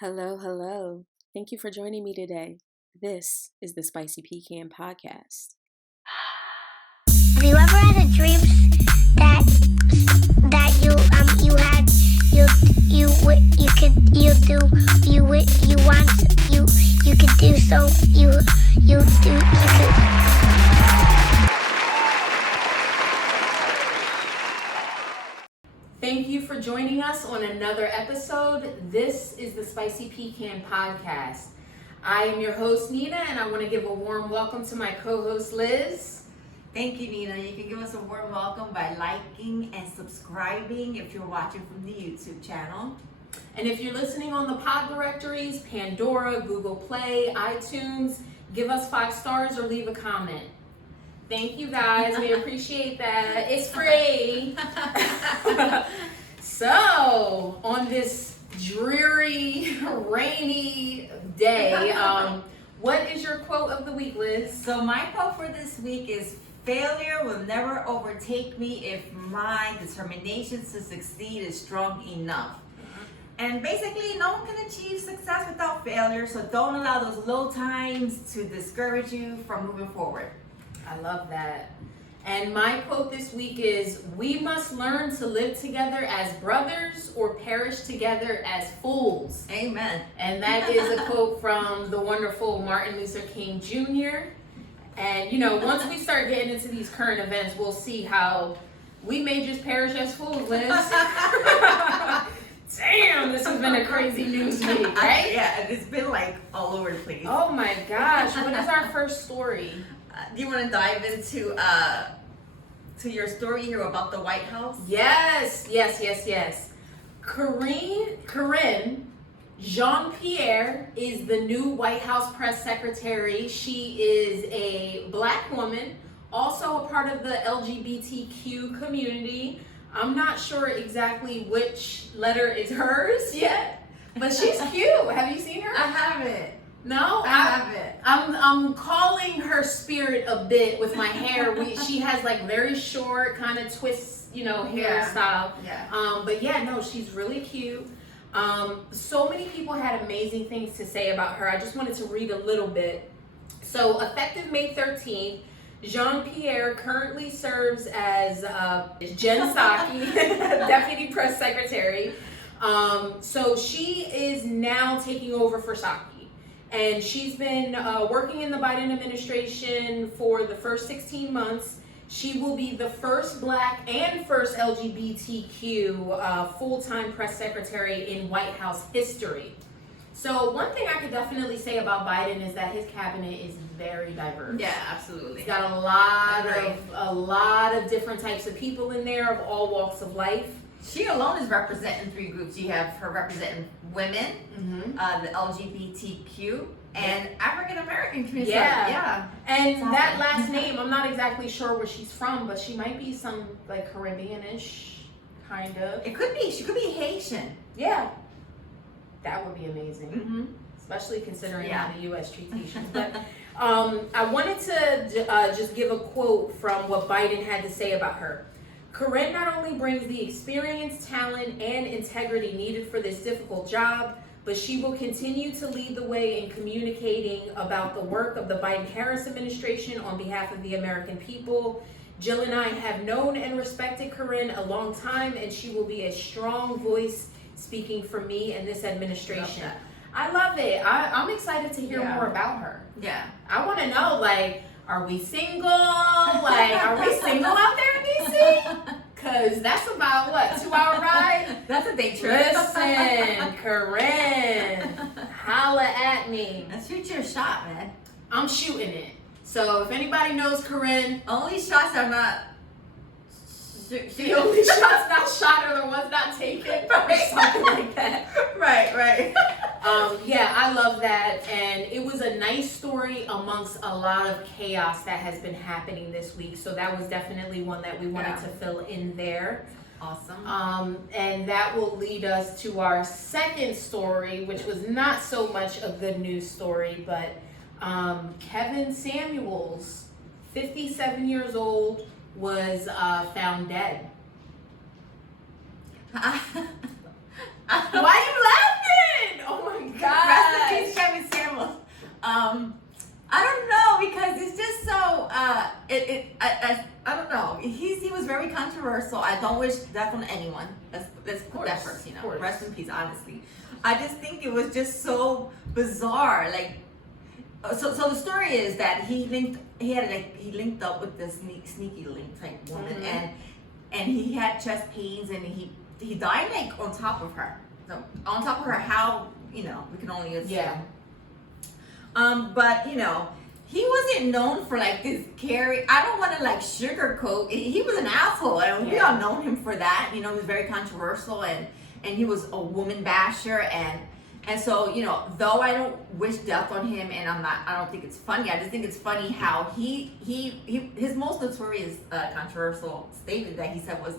Hello, hello. Thank you for joining me today. This is the Spicy Pecan Podcast. Have you ever had a dream that you could do so you could. Thank you for joining us on another episode. This is the Spicy Pecan Podcast. I am your host, Nina, and I want to give a warm welcome to my co-host, Liz. Thank you, Nina. You can give us a warm welcome by liking and subscribing if you're watching from the YouTube channel. And if you're listening on the pod directories, Pandora, Google Play, iTunes, give us 5 stars or leave a comment. Thank you guys. We appreciate that. It's free. So, on this dreary, rainy day, what is your quote of the week, Liz? So my quote for this week is, "Failure will never overtake me if my determination to succeed is strong enough." And basically, no one can achieve success without failure, so don't allow those low times to discourage you from moving forward. I love that. And my quote this week is, "We must learn to live together as brothers or perish together as fools." Amen. And that is a quote from the wonderful Martin Luther King Jr. And, you know, once we start getting into these current events, we'll see how we may just perish as fools, Liz. Damn, this has been a crazy news week, right? Yeah, and it's been like all over the place. Oh my gosh, what is our first story? Do you want to dive into to your story here about the White House? Yes. Corinne Jean-Pierre is the new White House press secretary. She is a black woman, also a part of the LGBTQ community. I'm not sure exactly which letter is hers yet, but she's cute. Have you seen her? I haven't. No, I haven't. I'm calling her spirit a bit with my hair. She has like very short kind of twist, hairstyle. Yeah. But yeah, no, she's really cute. So many people had amazing things to say about her. I just wanted to read a little bit. So effective May 13th, Jean-Pierre currently serves as Jen Psaki, Deputy Press Secretary. So she is now taking over for Psaki. And she's been working in the Biden administration for the first 16 months. She will be the first black and first LGBTQ full-time press secretary in White House history. So one thing I could definitely say about Biden is that his cabinet is very diverse. Yeah, absolutely. He's got a lot of different types of people in there of all walks of life. She alone is representing 3 groups. You have her representing women, the LGBTQ, and African American community. Yeah. And awesome. that last name, I'm not exactly sure where she's from, but she might be some like Caribbean-ish kind of. It could be. She could be Haitian. Yeah. That would be amazing. Mm-hmm. Especially considering how the U.S. treats Haitians. But I wanted to just give a quote from what Biden had to say about her. "Corinne not only brings the experience, talent, and integrity needed for this difficult job, but she will continue to lead the way in communicating about the work of the Biden-Harris administration on behalf of the American people. Jill and I have known and respected Corinne a long time, and she will be a strong voice speaking for me and this administration." I love it. I'm excited to hear more about her. Yeah. I want to know, like, are we single? Are we single out there in DC? Because that's about, 2-hour ride? That's a day trip. Listen, Corinne, holla at me. Let's shoot your shot, man. I'm shooting it. So if anybody knows Corinne, Only shots are not. the only shots not shot are the ones not taken, or something like that. Right. Yeah, I love that, and it was a nice story amongst a lot of chaos that has been happening this week, so that was definitely one that we wanted to fill in there. Awesome. And that will lead us to our second story, which was not so much a good news story, but Kevin Samuels, 57 years old, was found dead. Why are you laughing? Oh my controversial. I don't wish death on anyone. Let's put that first, Rest in peace, honestly. I just think it was just so bizarre. Like, so the story is that he linked up with this sneaky link type woman, and he had chest pains, and he died like on top of her. So on top of her, how we can only assume. Yeah. But he wasn't known for like this I don't want to like sugarcoat. He was an asshole, and we all known him for that. He was very controversial, and he was a woman basher, and so though I don't wish death on him, and I don't think it's funny. I just think it's funny how his most notorious controversial statement that he said was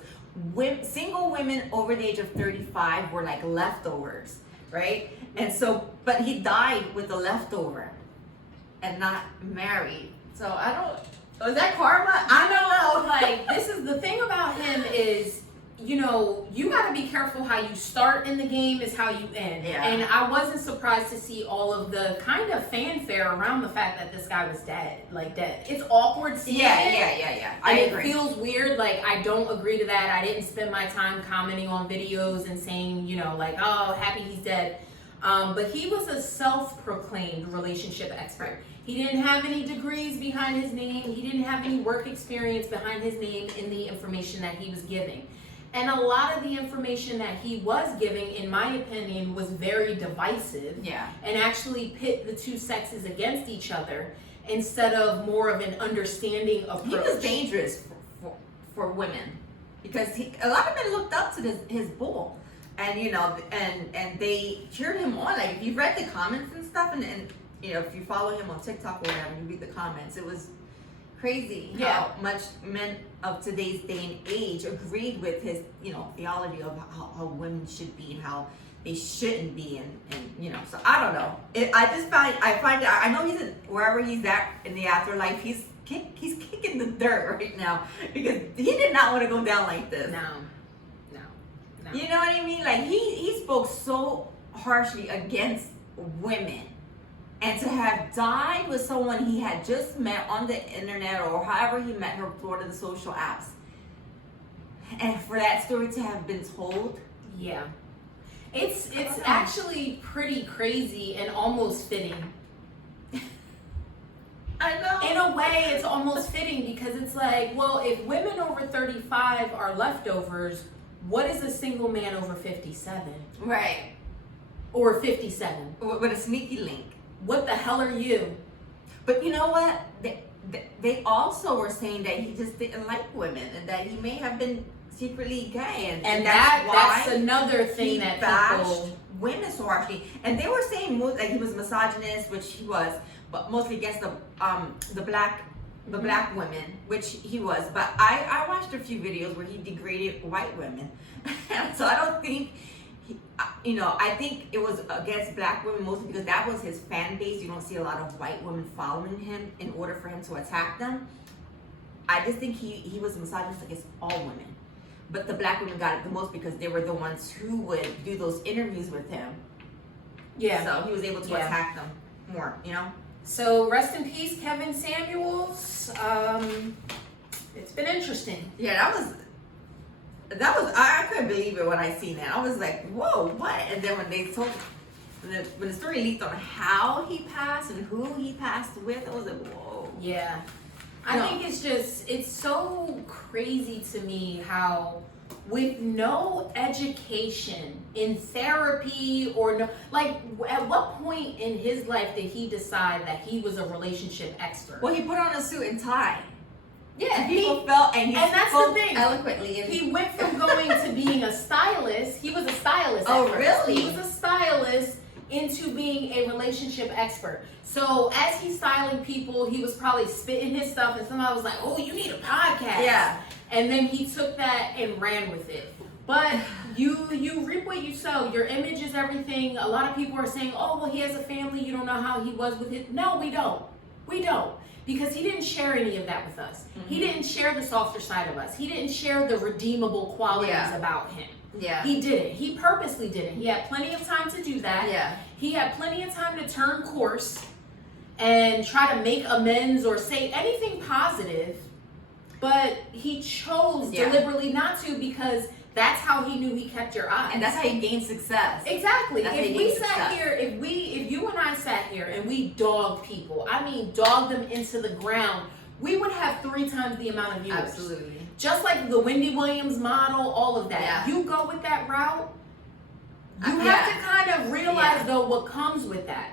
single women over the age of 35 were like leftovers, right? And so, but he died with a leftover and not married. So I don't, is that karma? I don't know. Like, this is the thing about him is, you got to be careful how you start in the game is how you end. Yeah. And I wasn't surprised to see all of the kind of fanfare around the fact that this guy was dead. It's awkward seeing it. Yeah. I agree. It feels weird. Like, I don't agree to that. I didn't spend my time commenting on videos and saying, oh, happy he's dead. But he was a self-proclaimed relationship expert. He didn't have any degrees behind his name. He didn't have any work experience behind his name in the information that he was giving. And a lot of the information that he was giving, in my opinion, was very divisive. Yeah. And actually pit the two sexes against each other instead of more of an understanding approach. He was dangerous for women because a lot of men looked up to his bull. And and they cheered him on. Like, if you read the comments and stuff, and if you follow him on TikTok or whatever, you read the comments. It was crazy how much men of today's day and age agreed with his theology of how women should be and how they shouldn't be, and so I don't know. I know he's wherever he's at in the afterlife. He's kicking the dirt right now because he did not want to go down like this. No. You know what I mean? Like, he spoke so harshly against women. And to have died with someone he had just met on the internet or however he met her through the social apps. And for that story to have been told. Yeah. It's actually pretty crazy and almost fitting. I know. In a way, it's almost fitting because it's like, well, if women over 35 are leftovers, what is a single man over 57? Right. Or 57? With a sneaky link. What the hell are you? But you know what? They also were saying that he just didn't like women and that he may have been secretly gay. And that's another thing he that bashed people... women so harshly. And they were saying that he was misogynist, which he was, but mostly against the black women, which he was. But I watched a few videos where he degraded white women. So I don't think, I think it was against black women mostly because that was his fan base. You don't see a lot of white women following him in order for him to attack them. I just think he was a misogynist against all women. But the black women got it the most because they were the ones who would do those interviews with him. Yeah. So he was able to attack them more, So rest in peace, Kevin Samuels. It's been interesting. Yeah, that was I couldn't believe it when I seen that. I was like, whoa, what? And then when they told, when the story leaked on how he passed and who he passed with, I was like, whoa. Yeah. I think it's so crazy to me how with no education in therapy or no, like, at what point in his life did he decide that he was a relationship expert? Well, he put on a suit and tie. Yeah, and people felt, and that's the thing. Eloquently. He went from going to being a stylist. He was a stylist. Oh, at first. really? He was a stylist into being a relationship expert. So as he's styling people, he was probably spitting his stuff, and somebody was like, "Oh, you need a podcast." Yeah. And then he took that and ran with it. But you reap what you sow. Your image is everything. A lot of people are saying, "Oh, well, he has a family. You don't know how he was with it." No, we don't. We don't. Because he didn't share any of that with us. Mm-hmm. He didn't share the softer side of us. He didn't share the redeemable qualities about him. Yeah. He didn't. He purposely didn't. He had plenty of time to do that. Yeah. He had plenty of time to turn course and try to make amends or say anything positive. but he chose deliberately not to because that's how he knew he kept your eye. And that's how he gained success. Exactly. That's If we sat here, if you and I sat here and we dogged people, I mean dogged them into the ground, we would have 3 times the amount of viewers. Absolutely. Just like the Wendy Williams model, all of that. Yeah. You go with that route, you have to kind of realize though what comes with that.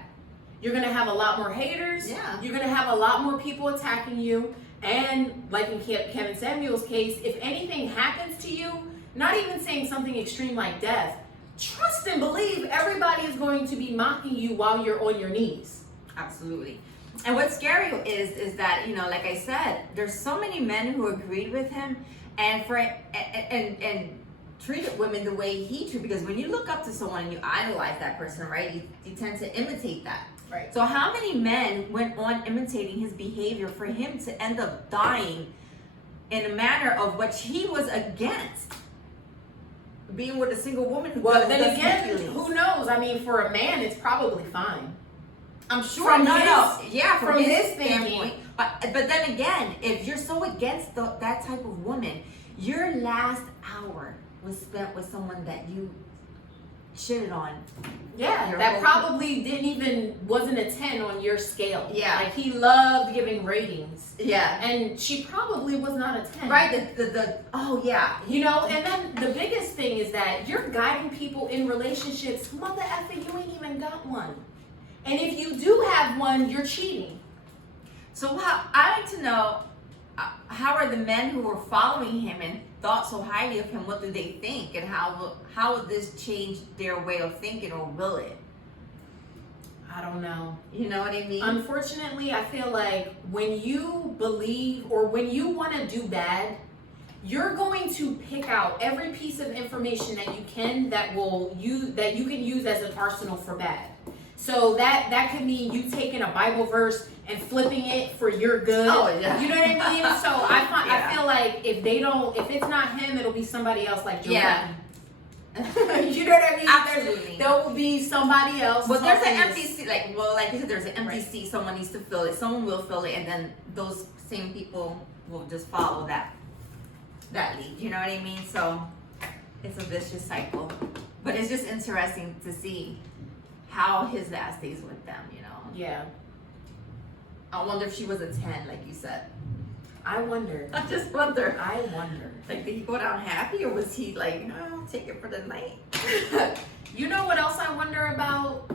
You're gonna have a lot more haters. Yeah. You're gonna have a lot more people attacking you. And like in Kevin Samuel's case, if anything happens to you, not even saying something extreme like death, trust and believe everybody is going to be mocking you while you're on your knees. Absolutely. And what's scary is that, you know, like I said, there's so many men who agreed with him and treated women the way he treated, because when you look up to someone and you idolize that person, right, you tend to imitate that. Right. So how many men went on imitating his behavior for him to end up dying in a manner of what he was against? Being with a single woman who Well, then again, who knows? I mean, for a man, it's probably fine. I'm sure from from his his standpoint. But then again, if you're so against that type of woman, your last hour was spent with someone that you shitted on. Yeah, that probably wasn't a 10 on your scale. Yeah. Like he loved giving ratings. Yeah. And she probably was not a 10. Right, oh yeah. You know, and then the biggest thing is that you're guiding people in relationships. Mother effer, you ain't even got one. And if you do have one, you're cheating. So I like to know, how are the men who were following him and thought so highly of him, what do they think? And how will this change their way of thinking, or will it? I don't know. You know what I mean? Unfortunately, I feel like when you believe or when you want to do bad, you're going to pick out every piece of information that you can that you can use as an arsenal for bad. So that could mean you taking a Bible verse and flipping it for your good. Oh, yeah. You know what I mean? So I feel like if it's not him, it'll be somebody else like Joe Biden. You know what I mean? Absolutely. There will be somebody else. But there's an empty seat, like you said, there's an empty seat. Someone needs to fill it. Someone will fill it, and then those same people will just follow that lead. You know what I mean? So it's a vicious cycle. But it's just interesting to see how his last days with them. You know? Yeah. I wonder if she was a 10, like you said. I wonder. I just wonder. I wonder. Like, did he go down happy, or was he like, oh, take it for the night? You know what else I wonder about?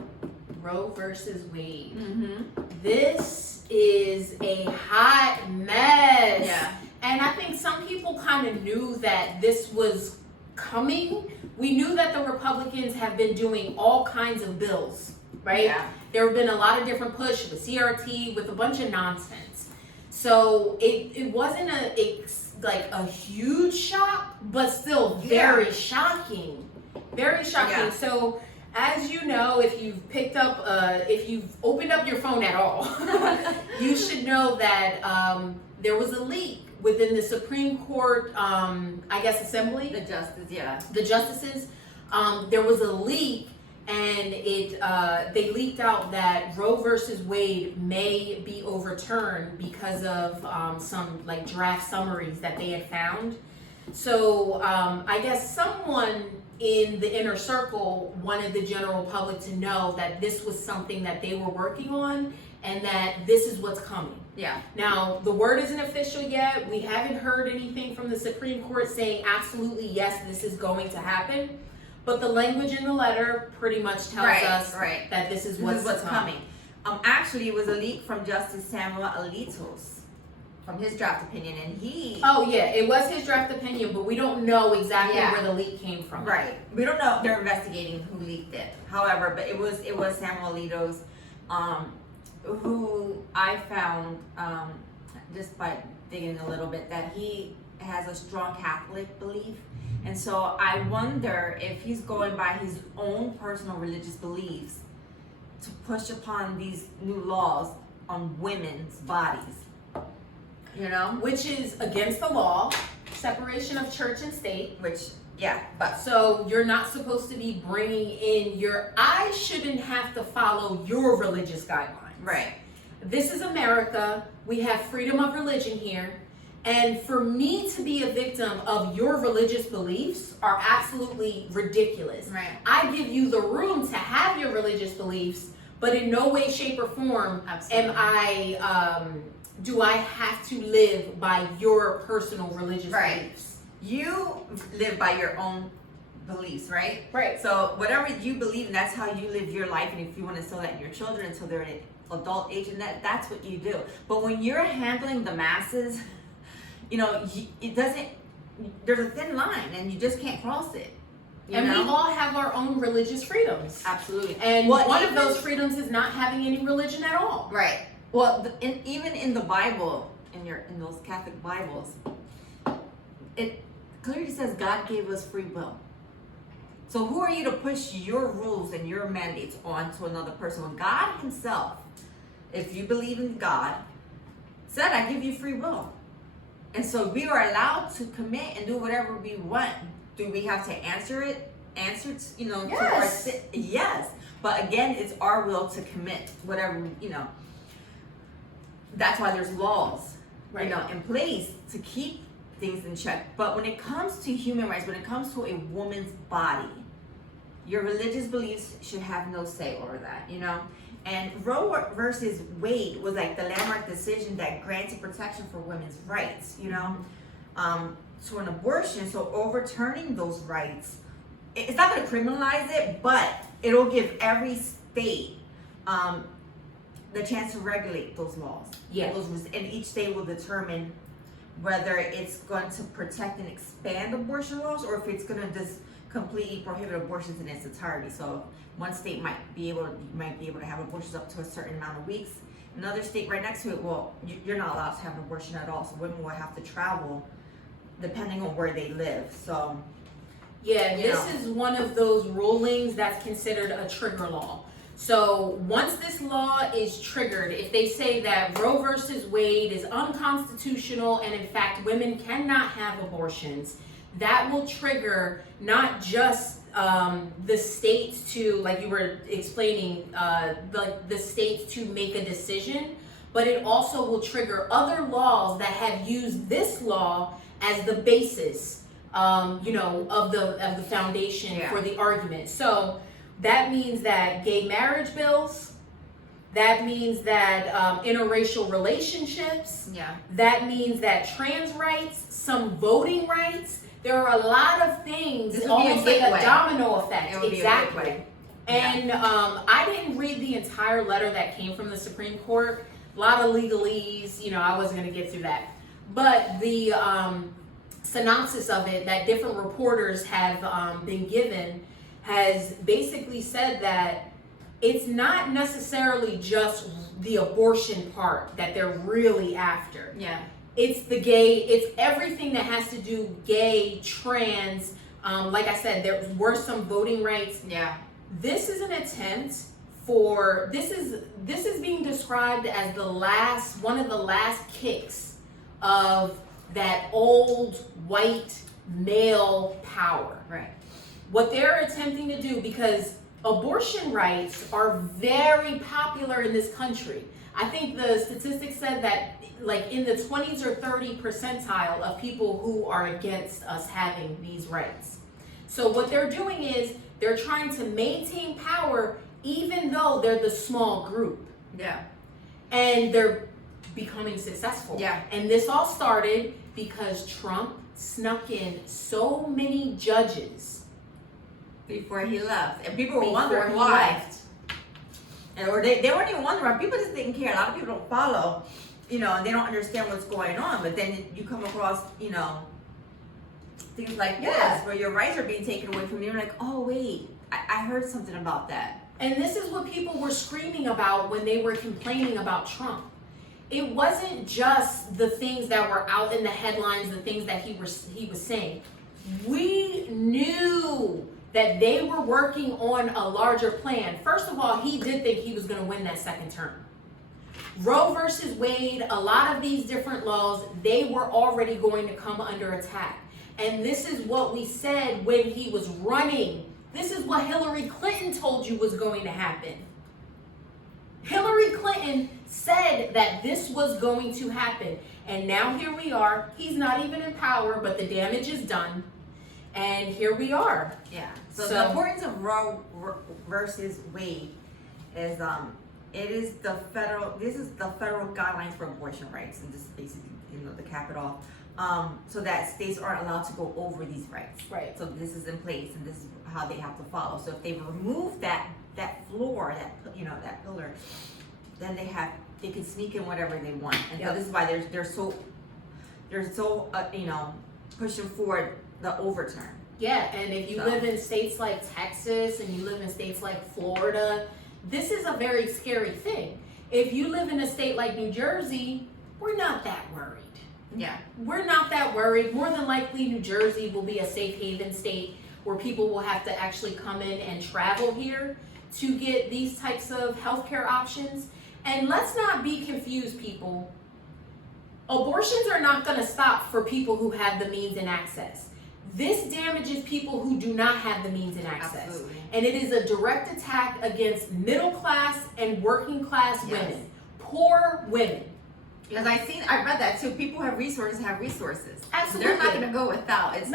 Roe versus Wade. Mm-hmm. This is a hot mess. Yeah. And I think some people kind of knew that this was coming. We knew that the Republicans have been doing all kinds of bills, right? Yeah. There have been a lot of different push with CRT, with a bunch of nonsense. So it wasn't a huge shock, but still very shocking. Very shocking. Yeah. So as you know, if you've opened up your phone at all, you should know that there was a leak within the Supreme Court, assembly. The justices. There was a leak, and they leaked out that Roe versus Wade may be overturned because of some draft summaries that they had found. So I guess someone in the inner circle wanted the general public to know that this was something that they were working on and that this is what's coming. Yeah. Now, the word isn't official yet. We haven't heard anything from the Supreme Court saying absolutely yes, this is going to happen. But the language in the letter pretty much tells us that this is what's coming. Actually, it was a leak from Justice Samuel Alito's, from his draft opinion, and he... Oh, yeah, it was his draft opinion, but we don't know exactly where the leak came from. Right. We don't know. They're investigating who leaked it. However, but it was Samuel Alito's, who I found, just by digging a little bit, that he has a strong Catholic belief. And so I wonder if he's going by his own personal religious beliefs to push upon these new laws on women's bodies. You know? Which is against the law, separation of church and state. But so you're not supposed to be bringing in I shouldn't have to follow your religious guidelines. Right. This is America. We have freedom of religion here. And for me to be a victim of your religious beliefs are absolutely ridiculous. Right. I give you the room to have your religious beliefs, but in no way, shape, or form do I have to live by your personal religious beliefs. You live by your own beliefs, right? Right. So whatever you believe in, that's how you live your life. And if you want to instill that in your children until they're an adult age, and that's what you do. But when you're handling the masses, it doesn't, there's a thin line and you just can't cross it. And we all have our own religious freedoms. Absolutely. And one of those freedoms is not having any religion at all. Right. Well, even in the Bible, in those Catholic Bibles, it clearly says God gave us free will. So who are you to push your rules and your mandates on to another person? When God himself, if you believe in God, said, I give you free will. And so we are allowed to commit and do whatever we want. Do we have to answer it? Yes. To our yes. But again, it's our will to commit whatever, That's why there's laws, in place to keep things in check. But when it comes to human rights, when it comes to a woman's body, your religious beliefs should have no say over that, And Roe versus Wade was like the landmark decision that granted protection for women's rights, to an abortion. So overturning those rights, it's not going to criminalize it, but it'll give every state the chance to regulate those laws. Yeah. And each state will determine whether it's going to protect and expand abortion laws or if it's going to just completely prohibit abortions in its entirety. So one state might be able to have abortions up to a certain amount of weeks. Another state right next to it, you're not allowed to have an abortion at all. So women will have to travel depending on where they live. So yeah, this is one of those rulings that's considered a trigger law. So once this law is triggered, if they say that Roe versus Wade is unconstitutional and in fact women cannot have abortions, that will trigger not just the states to, like you were explaining, the states to make a decision, but it also will trigger other laws that have used this law as the basis, of the foundation for the argument. So that means that gay marriage bills, that means that interracial relationships, that means that trans rights, some voting rights. There are a lot of things. It's almost like a domino effect. Exactly. And I didn't read the entire letter that came from the Supreme Court. A lot of legalese, I wasn't going to get through that. But the synopsis of it that different reporters have been given has basically said that it's not necessarily just the abortion part that they're really after. Yeah. It's everything that has to do gay, trans. Like I said, there were some voting rights. Yeah. This is an attempt this is being described as one of the last kicks of that old white male power. Right. What they're attempting to do, because abortion rights are very popular in this country. I think the statistics said that like in the 20s or 30 percentile of people who are against us having these rights. So what they're doing is they're trying to maintain power even though they're the small group. Yeah. And they're becoming successful. Yeah. And this all started because Trump snuck in so many judges before he left. And people were wondering why. Or they weren't even wondering. People just didn't care. A lot of people don't follow, and they don't understand what's going on. But then you come across, things like this, where your rights are being taken away from you. You're like, oh, wait, I heard something about that. And this is what people were screaming about when they were complaining about Trump. It wasn't just the things that were out in the headlines, the things that he was saying. We knew that they were working on a larger plan. First of all, he did think he was going to win that second term. Roe versus Wade, a lot of these different laws, they were already going to come under attack. And this is what we said when he was running. This is what Hillary Clinton told you was going to happen. Hillary Clinton said that this was going to happen. And now here we are. He's not even in power, but the damage is done. And here we are. Yeah. So the importance of Roe versus Wade is it is the federal. This is the federal guidelines for abortion rights, and this is basically the cap it off, so that states aren't allowed to go over these rights. Right. So this is in place, and this is how they have to follow. So if they remove that floor, that pillar, then they can sneak in whatever they want, and so this is why they're so pushing forward the overturn. Yeah, and if you live in states like Texas and you live in states like Florida, this is a very scary thing. If you live in a state like New Jersey, we're not that worried. Yeah. We're not that worried. More than likely, New Jersey will be a safe haven state where people will have to actually come in and travel here to get these types of healthcare options. And let's not be confused, people. Abortions are not going to stop for people who have the means and access. This damages people who do not have the means and access. Absolutely. And it is a direct attack against middle class and working class women, poor women. Because I read that too. People have resources. Absolutely. They're not going to go without. It's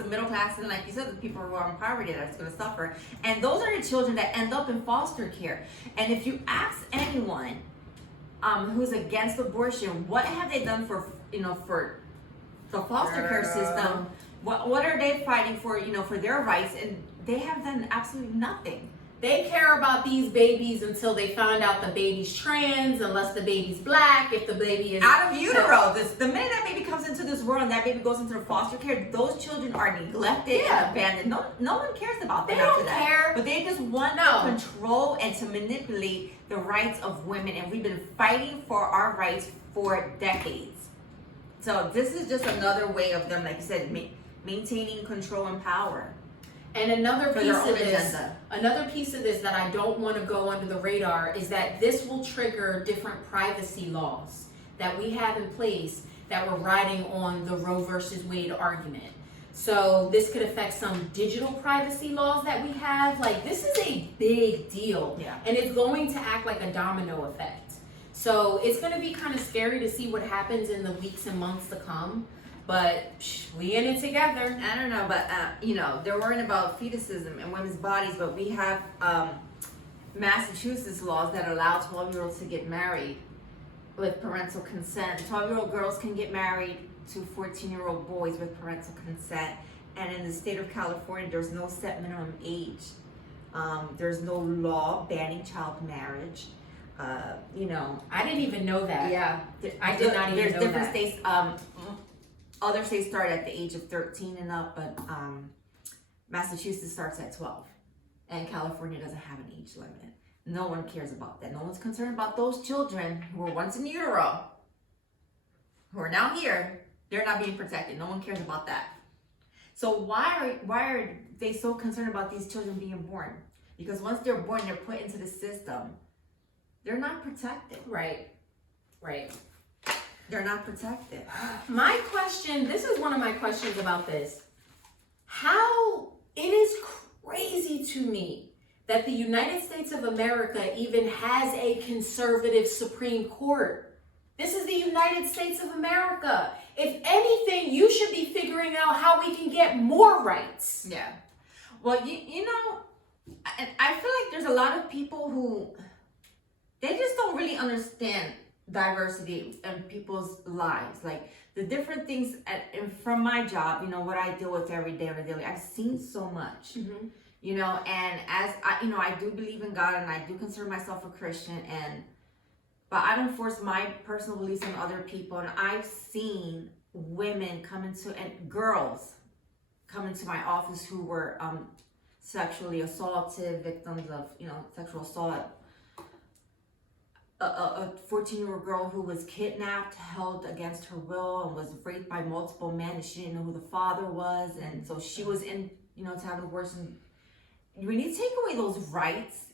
a middle class, and like you said, the people who are in poverty that's going to suffer. And those are the children that end up in foster care. And if you ask anyone who's against abortion, what have they done for the foster care system? What are they fighting for? For their rights, and they have done absolutely nothing. They care about these babies until they find out the baby's trans, unless the baby's black, if the baby is out of utero. The minute that baby comes into this world and that baby goes into foster care, those children are neglected and abandoned. No one cares about them after that. They don't care. But they just want to control and to manipulate the rights of women, and we've been fighting for our rights for decades. So this is just another way of them, like you said, maintaining control and power. And another piece of this that I don't want to go under the radar is that this will trigger different privacy laws that we have in place that were riding on the Roe versus Wade argument. So this could affect some digital privacy laws that we have. Like, this is a big deal. Yeah. And it's going to act like a domino effect. So it's going to be kind of scary to see what happens in the weeks and months to come. But we in it together. I don't know, but they're worrying about fetuses and women's bodies, but we have Massachusetts laws that allow 12-year-olds to get married with parental consent. 12-year-old girls can get married to 14-year-old boys with parental consent. And in the state of California, there's no set minimum age. There's no law banning child marriage. I didn't even know that. Yeah, I did not even know that. There's different states. Other states start at the age of 13 and up, but Massachusetts starts at 12. And California doesn't have an age limit. No one cares about that. No one's concerned about those children who were once in utero, who are now here. They're not being protected. No one cares about that. So why are they so concerned about these children being born? Because once they're born, they're put into the system. They're not protected. Right. They're not protected. My question, this is one of my questions about this. How it is crazy to me that the United States of America even has a conservative Supreme Court. This is the United States of America. If anything, you should be figuring out how we can get more rights. Yeah. Well, I feel like there's a lot of people who, they just don't really understand diversity in people's lives, like the different things and from my job, what I deal with every day on a daily. I've seen so much, and as I do believe in God, and I do consider myself a Christian, but I don't force my personal beliefs on other people. And I've seen women and girls come into my office who were sexually assaulted, victims of sexual assault. A 14-year-old girl who was kidnapped, held against her will, and was raped by multiple men, and she didn't know who the father was, and so she was in, to have an abortion. When you take away those rights,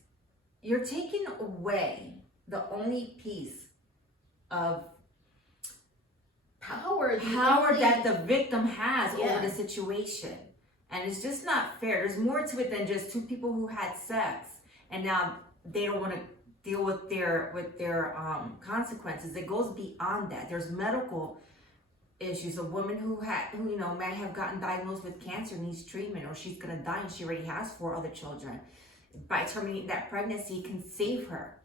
you're taking away the only piece of power that the victim has over the situation. And it's just not fair. There's more to it than just two people who had sex, and now they don't want to deal with their consequences. It goes beyond that. There's medical issues. A woman who may have gotten diagnosed with cancer needs treatment, or she's gonna die, and she already has 4 other children. By terminating that pregnancy can save her.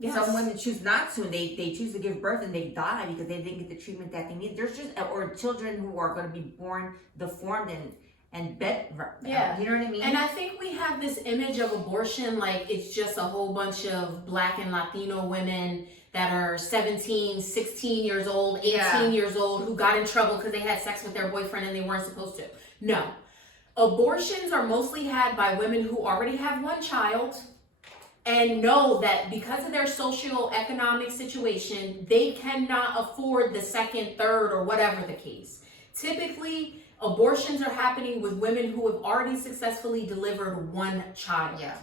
Yes. Some women choose not to, and they choose to give birth and they die because they didn't get the treatment that they need. There's just, or children who are going to be born deformed and bed. Yeah. You know what I mean? And I think we have this image of abortion like it's just a whole bunch of Black and Latino women that are 17, 16 years old, 18 years old, who got in trouble because they had sex with their boyfriend and they weren't supposed to. No. Abortions are mostly had by women who already have 1 child and know that because of their socioeconomic situation, they cannot afford the 2nd, 3rd, or whatever the case. Typically, abortions are happening with women who have already successfully delivered 1 child. Yeah.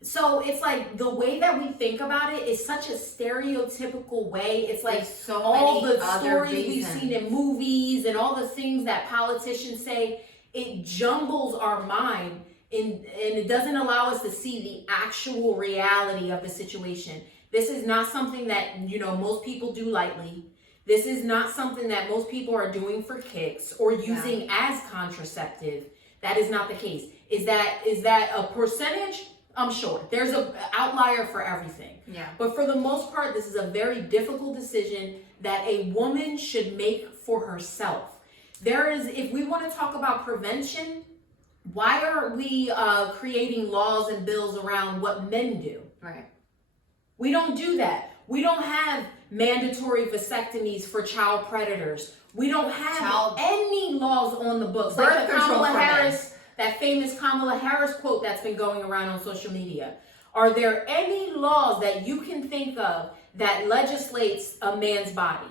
So it's like the way that we think about it is such a stereotypical way. It's like so all many the stories reasons we've seen in movies and all the things that politicians say, it jumbles our mind and it doesn't allow us to see the actual reality of the situation. This is not something that, most people do lightly. This is not something that most people are doing for kicks or using as contraceptive. That is not the case. Is that a percentage? I'm sure. There's an outlier for everything. Yeah. But for the most part, this is a very difficult decision that a woman should make for herself. If we want to talk about prevention, why are we creating laws and bills around what men do? Right. We don't do that. We don't have mandatory vasectomies for child predators. We don't have any laws on the books. Like the Kamala Harris, that famous Kamala Harris quote that's been going around on social media. Are there any laws that you can think of that legislates a man's body?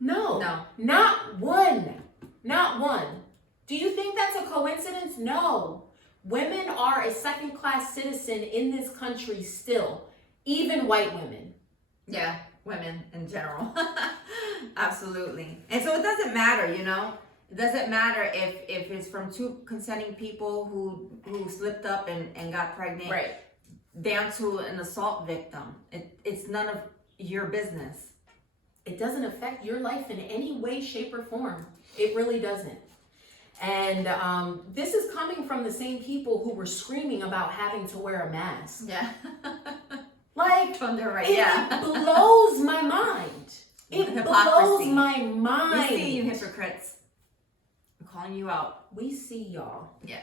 No. Not one. Not one. Do you think that's a coincidence? No. Women are a 2nd-class citizen in this country still, even white women. Yeah, women in general. Absolutely. And so it doesn't matter, It doesn't matter if it's from 2 consenting people who slipped up and got pregnant, right, down to an assault victim. It's none of your business. It doesn't affect your life in any way, shape, or form. It really doesn't. And this is coming from the same people who were screaming about having to wear a mask. Yeah. Like, from the right. It blows my mind. It blows my mind. We see you hypocrites. I'm calling you out. We see y'all. Yeah.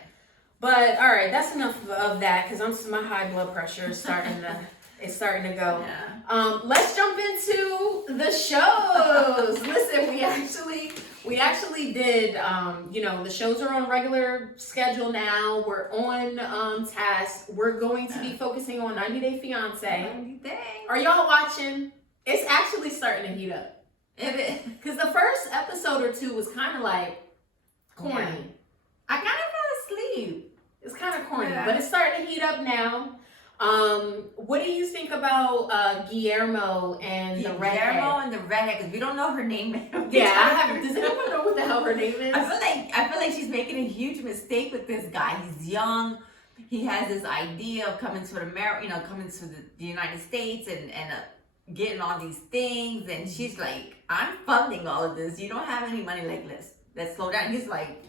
But all right, that's enough of that because my high blood pressure is starting to go. Yeah. Let's jump into the shows. Listen, we actually did. The shows are on regular schedule now. We're on task. We're going to be focusing on 90 Day Fiance. Are y'all watching? It's actually starting to heat up. Because the first episode or 2 was kind of like corny. Yeah. I kind of fell asleep. It's kind of corny, but it's starting to heat up now. What do you think about Guillermo and the redhead? Guillermo and the redhead, because we don't know her name. Does anyone know what the hell her name is? I feel like she's making a huge mistake with this guy. He's young. He has this idea of coming to America, coming to the United States and getting all these things. And she's like, I'm funding all of this. You don't have any money like this. Let's slow down. He's like,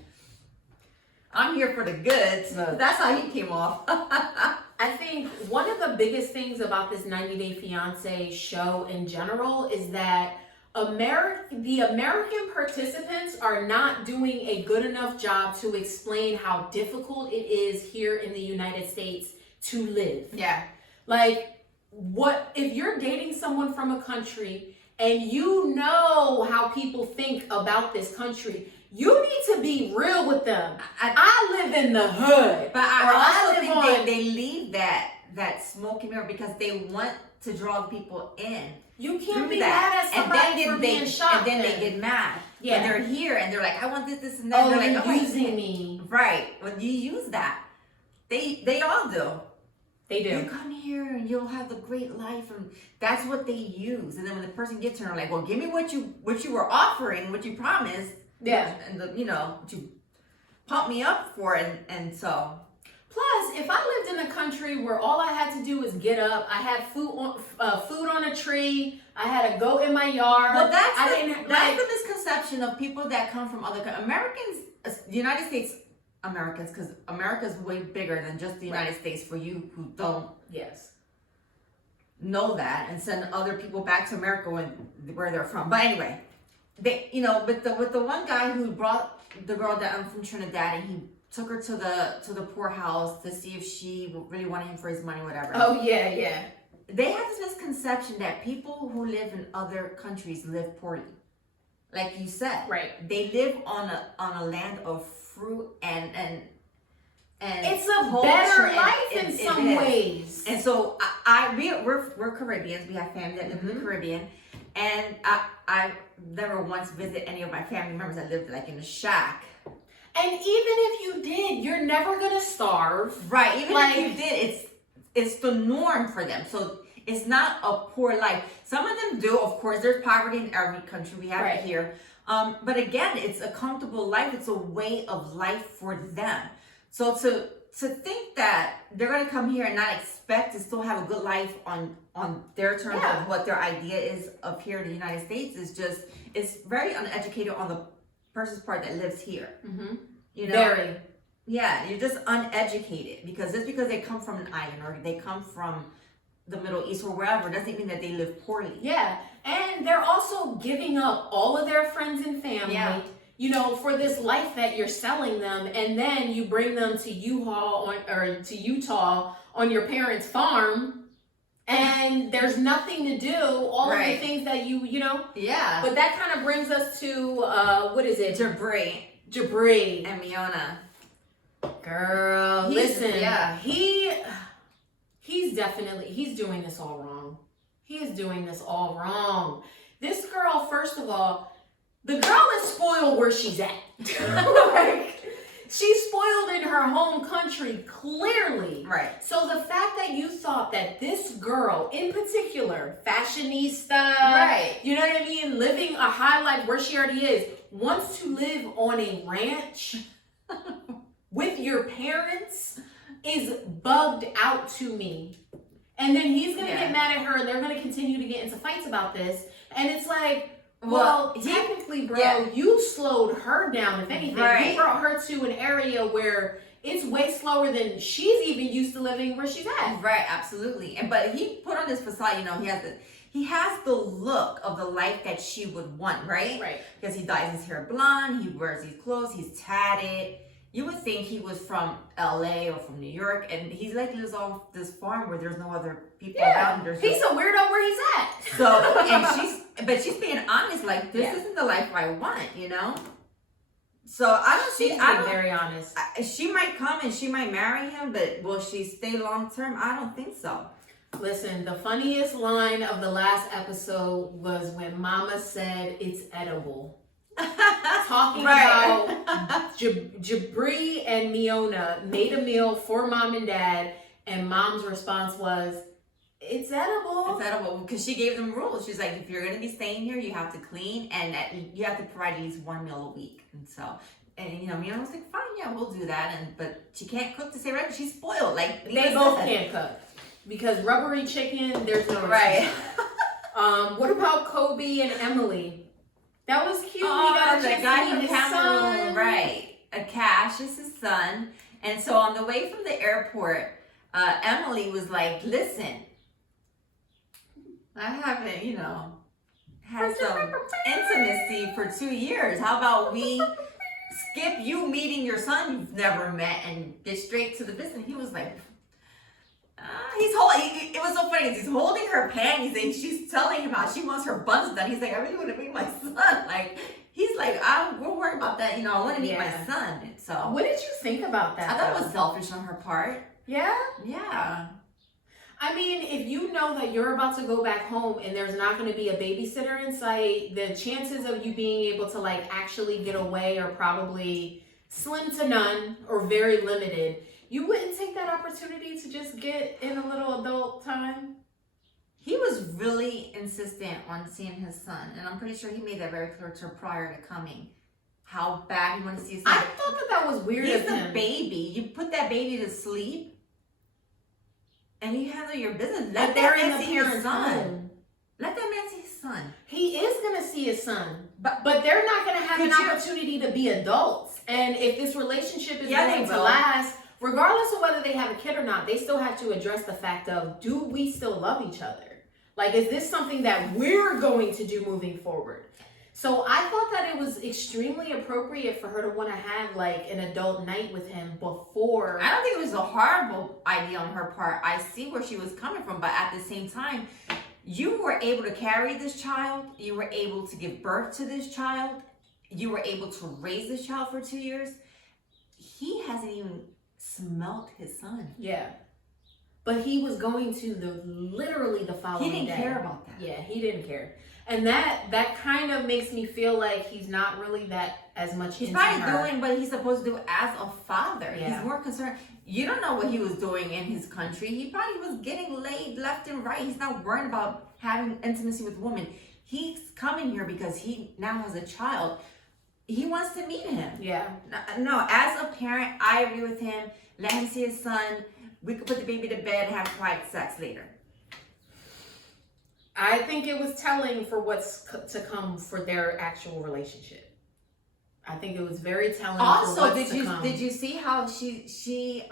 I'm here for the goods. No. That's how he came off. I think one of the biggest things about this 90 Day Fiance show in general is that the American participants are not doing a good enough job to explain how difficult it is here in the United States to live. Yeah. Like, what if you're dating someone from a country and you know how people think about this country? You need to be real with them. I live in the hood. But I think they leave that smoke and mirror because they want to draw the people in. You can't be mad at somebody for being shocked. And then they get mad. Yeah. When they're here and they're like, I want this, and then they're like, using me. Right. When you use that, they all do. They do. You come here and you'll have the great life, and that's what they use. And then when the person gets here, they're like, well, give me what you were offering, what you promised. Yeah. And you pump me up for it, and so. Plus, if I lived in a country where all I had to do was get up, I had food on a tree, I had a goat in my yard. Well, that's I the misconception of people that come from other Americans, the United States Americans, because America's way bigger than just the United States for you who don't know that and send other people back to America where they're from. But anyway, they with the one guy who brought the girl down from Trinidad and he took her to the poorhouse to see if she really wanted him for his money, whatever. Oh yeah. They have this misconception that people who live in other countries live poorly. Like you said. Right. They live on a land of fruit and it's a better life in some ways. And so we're Caribbeans. We have family that live in the Caribbean. And I never once visited any of my family members that lived like in a shack. And even if you did, you're never gonna starve. Right. Even if you did, it's the norm for them. So it's not a poor life. Some of them do, of course. There's poverty in every country. We have it here. But again, it's a comfortable life. It's a way of life for them. So to think that they're gonna come here and not expect to still have a good life on their terms of what their idea is of here in the United States is just, it's very uneducated on the person's part that lives here. Mm-hmm. You know? Very. Yeah, you're just uneducated because just because they come from an island or they come from the Middle East or wherever doesn't mean that they live poorly. Yeah, and they're also giving up all of their friends and family, for this life that you're selling them, and then you bring them to to Utah on your parents' farm, and there's nothing to do. All of the things that Yeah. But that kind of brings us to what is it? Jabri and Miona. Girl, listen. Yeah. He's doing this all wrong. He is doing this all wrong. This girl, first of all, the girl is spoiled where she's at. She's spoiled in her home country, clearly. Right. So the fact that you thought that this girl, in particular, fashionista, you know what I mean, living a high life where she already is, wants to live on a ranch with your parents is bugged out to me. And then he's going to get mad at her and they're going to continue to get into fights about this. And it's like, well, technically, bro, you slowed her down. If anything, you brought her to an area where it's way slower than she's even used to living where she's at. Right, absolutely. But he put on this facade, he has the look of the life that she would want, right? Right. Because he dyes his hair blonde, he wears these clothes, he's tatted. You would think he was from LA or from New York, and he's like lives off this farm where there's no other people around. He's a weirdo where he's at. So, and she's being honest, like this isn't the life I want, So I don't see. She's being very honest. She might come and she might marry him, but will she stay long term? I don't think so. Listen, the funniest line of the last episode was when Mama said it's edible. Talking about Jabri and Miona made a meal for mom and dad, and mom's response was, it's edible. It's edible because she gave them rules. She's like, if you're going to be staying here, you have to clean and you have to provide at least one meal a week. And so, Miona was like, fine, we'll do that. But she can't cook to say right. She's spoiled. Like they both can't cook because rubbery chicken. There's no What about Kobe and Emily? That was cute. Oh, he got the guy from Cameroon, son. right? Cash is his son. And so on the way from the airport, Emily was like, listen, I haven't, had some intimacy for 2 years. How about we skip you meeting your son you've never met and get straight to the business? He was like, it was so funny. He's holding her panties and she's telling him how she wants her buns done. He's like, I really want to meet my son. Like, he's like, we'll worry about that. I want to meet my son. So, what did you think about that? I thought it was selfish on her part. Yeah? Yeah. I mean, if you know that you're about to go back home and there's not going to be a babysitter in sight, the chances of you being able to actually get away are probably slim to none or very limited. You wouldn't take that opportunity to just get in a little adult time? He was really insistent on seeing his son, and I'm pretty sure he made that very clear to her prior to coming. how bad he wanted to see his I son. thought that was weird He's of a him. baby. You put that baby to sleep, and you handle your business. But Let they're that in man the see his parents' son. home. Let that man see his son. He is gonna see his son, But but they're not gonna have Could an you- opportunity to be adults. And if this relationship is Yeah, going they to will. last, regardless of whether they have a kid or not, they still have to address the fact of, do we still love each other? Like, is this something that we're going to do moving forward? So I thought that it was extremely appropriate for her to want to have like an adult night with him before. I don't think it was a horrible idea on her part. I see where she was coming from, but at the same time, you were able to carry this child. You were able to give birth to this child. You were able to raise this child for 2 years. He hasn't even smelt his son. Yeah. But he was going to literally the following day. He didn't care about that. Yeah, he didn't care. And that kind of makes me feel like he's not really that as much He's into probably her. doing what he's supposed to do as a father. Yeah. He's more concerned. You don't know what he was doing in his country. He probably was getting laid left and right. He's not worried about having intimacy with women. He's coming here because he now has a child. He wants to meet him. Yeah. No, as a parent, I agree with him. Let him see his son. We could put the baby to bed and have quiet sex later. I think it was telling for what's to come for their actual relationship. I think it was very telling for Also, what's to come. did you see how she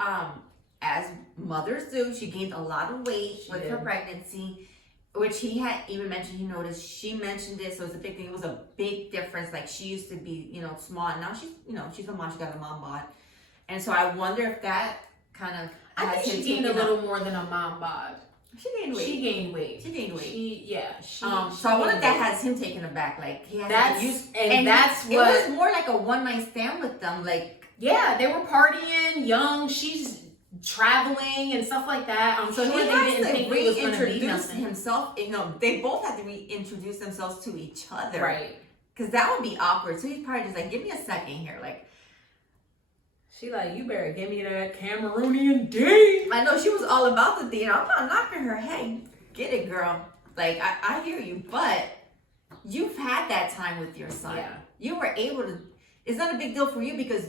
as mothers do, she gained a lot of weight with her pregnancy, which he had even mentioned. He noticed, she mentioned it, so it's a big thing. It was a big difference. Like, she used to be, small, and now she's a mom. She got a mom bod, and so I wonder if that kind of. I think she gained a little more than a mom bod. She gained weight. She gained weight. She gained weight. She So I wonder if that has him taken aback. Like, he has That's used, and that's it what was more like a one night stand with them. Like, yeah, they were partying, young. She's traveling and stuff like that. I'm so sure he they has didn't to think it was going to be reintroduce nothing. himself. They both have to reintroduce themselves to each other, Right? Because that would be awkward. So he's probably just like, give me a second here. Like, She like, you better give me that Cameroonian D. I know she was all about the D, and I'm not knocking her. Hey, get it, girl. Like, I hear you, but you've had that time with your son. Yeah. You were able to. It's not a big deal for you because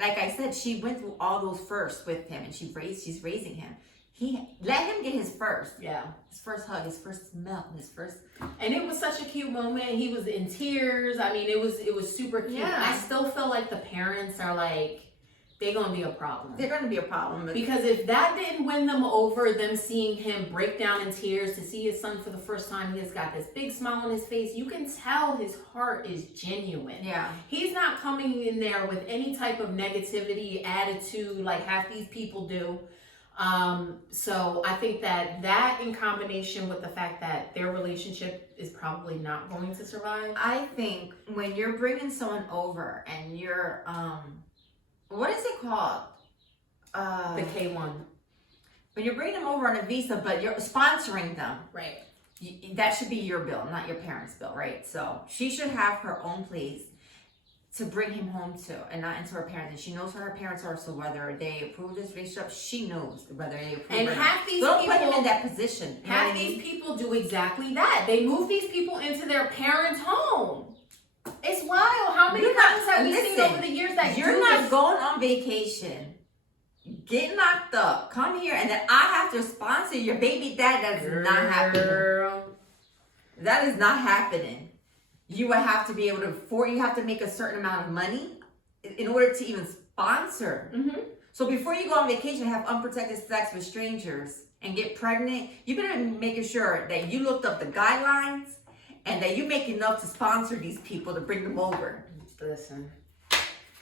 like I said, she went through all those firsts with him, and she's raising him. Let him get his first. Yeah. His first hug, his first smell, his first. And it was such a cute moment. He was in tears. I mean, it was super cute. Yeah. I still feel like the parents are like, they're gonna be a problem. They're going to be a problem. Because if that didn't win them over, them seeing him break down in tears to see his son for the first time, he has got this big smile on his face. You can tell his heart is genuine. Yeah. He's not coming in there with any type of negativity, attitude like half these people do. So I think that in combination with the fact that their relationship is probably not going to survive. I think when you're bringing someone over and you're, what is it called? The K1. When you're bringing them over on a visa, but you're sponsoring them, Right. that should be your bill, not your parents' bill, right? So she should have her own place to bring him home to, and not into her parents. And she knows who her parents are, so whether they approve this relationship, she knows whether they approve. And or half not. these Don't people put him in that position. You know Half what I mean? these people do exactly that. They move these people into their parents' home. It's wild. How many You're not- couples have we seen listen, over the years that You're do not this? going on vacation, get knocked up, come here, and then I have to sponsor your baby dad. That is not happening. Girl. That is not happening. You will have to be able to you have to make a certain amount of money in order to even sponsor. Mm-hmm. So before you go on vacation and have unprotected sex with strangers and get pregnant, you better be making sure that you looked up the guidelines and that you make enough to sponsor these people to bring them over. Listen,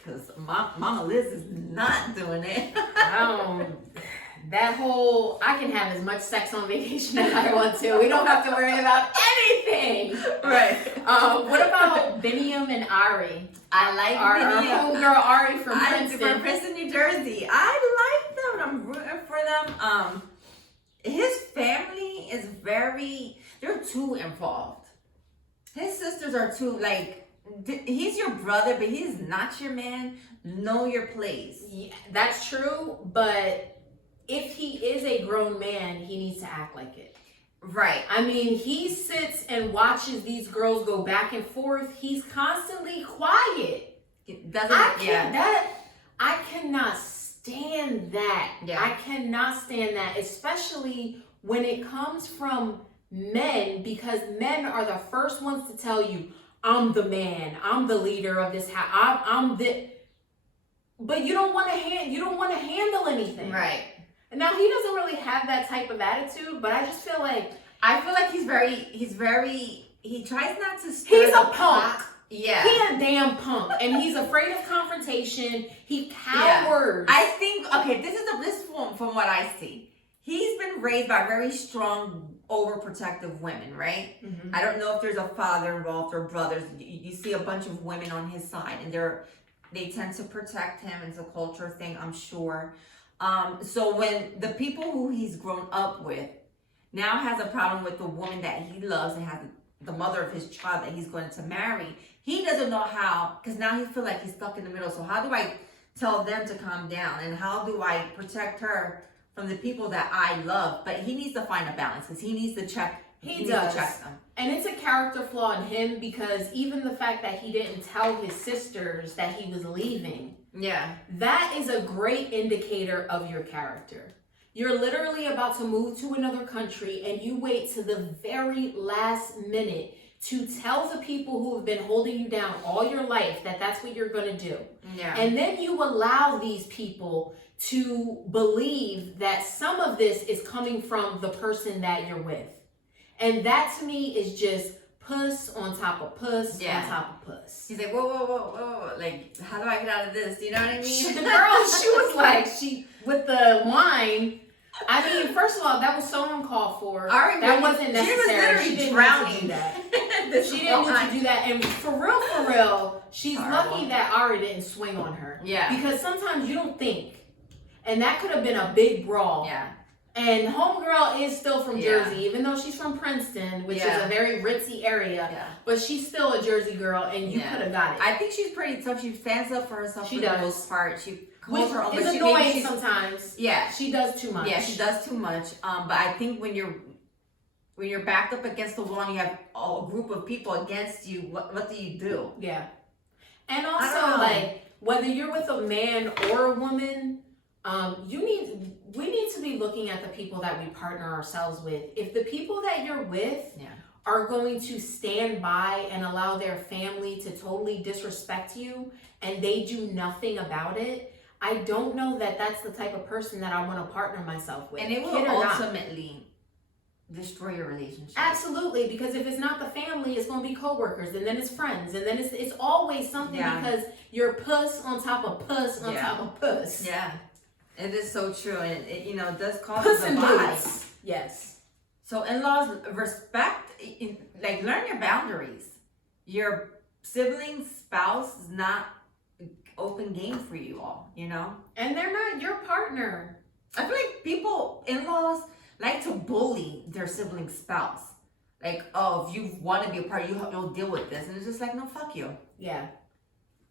Because Mama Liz is not doing it. that whole, I can have as much sex on vacation as I want to. We don't have to worry about anything. Right. What about Biniam and Ari? I like Our Biniam. homegirl Ari from Princeton. From Princeton, New Jersey. I like them. I'm rooting for them. His family is they're too involved. His sisters are too, like, he's your brother, but he's not your man. Know your place. Yeah, that's true, but if he is a grown man, he needs to act like it. Right. I mean, he sits and watches these girls go back and forth. He's constantly quiet. It doesn't. I cannot stand that. Yeah. I cannot stand that, especially when it comes from men, because men are the first ones to tell you, I'm the man, I'm the leader of this house, I'm the. But you don't want to handle anything. Right. And now he doesn't really have that type of attitude, but I just feel like he tries not to stir he's the a punk. pot. Yeah. He a damn punk, and he's afraid of confrontation. He cowards. I think this from what I see. He's been raised by very strong, overprotective women, right? Mm-hmm. I don't know if there's a father involved or brothers. You see a bunch of women on his side, and they tend to protect him. It's a culture thing, I'm sure. So when the people who he's grown up with now has a problem with the woman that he loves and has the mother of his child that he's going to marry, he doesn't know how, because now he feels like he's stuck in the middle. So how do I tell them to calm down, and how do I protect her from the people that I love? But he needs to find a balance, because he needs to check. He needs to check them. And it's a character flaw in him, because even the fact that he didn't tell his sisters that he was leaving, that is a great indicator of your character. You're literally about to move to another country, and you wait to the very last minute to tell the people who have been holding you down all your life that that's what you're going to do. Yeah. And then you allow these people to believe that some of this is coming from the person that you're with. And that to me is just puss on top of puss on top of puss. He's like, whoa. Like, how do I get out of this? You know what I mean? The girl, she was like, with the wine. I mean, first of all, that was so uncalled for. That wasn't necessary. She was literally drowning. need to do that. She didn't need to do that. And for real, she's lucky that Ari didn't swing on her. Yeah. Because sometimes you don't think. And that could have been a big brawl. Yeah. And homegirl is still from Jersey, even though she's from Princeton, which is a very ritzy area. Yeah. But she's still a Jersey girl, and you could have got it. I think she's pretty tough. She stands up for herself for the most part. She holds her own. It's annoying sometimes. Yeah. She does too much. Yeah, she does too much. But I think when you're backed up against the wall and you have a group of people against you, what do you do? Yeah. And also, like, whether you're with a man or a woman, we need to be looking at the people that we partner ourselves with. If the people that you're with are going to stand by and allow their family to totally disrespect you and they do nothing about it, I don't know that that's the type of person that I want to partner myself with. And it will ultimately destroy your relationship. Absolutely, because if it's not the family, it's going to be coworkers, and then it's friends, and then it's always something because you're puss on top of puss on top of puss. Yeah. It is so true, and it does cause Puss a and divide. boots. Yes. So in-laws, respect, like, learn your boundaries. Your sibling spouse is not open game for you all, And they're not your partner. I feel like in-laws like to bully their sibling spouse. Like, oh, if you want to be a part, you'll deal with this. And it's just like, no, fuck you. Yeah.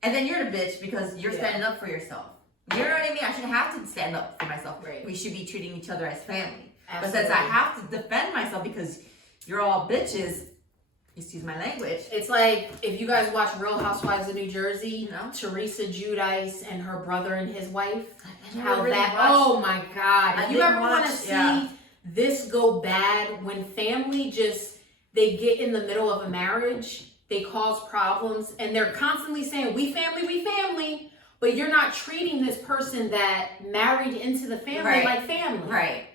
And then you're the bitch because you're standing up for yourself. You know what I mean? I shouldn't have to stand up for myself. Right. We should be treating each other as family. Absolutely. But since I have to defend myself because you're all bitches, excuse my language. It's like if you guys watch Real Housewives of New Jersey, Teresa Giudice and her brother and his wife. Oh my God. You ever want to see this go bad when family they get in the middle of a marriage, they cause problems, and they're constantly saying, we family. But you're not treating this person that married into the family like family. Right.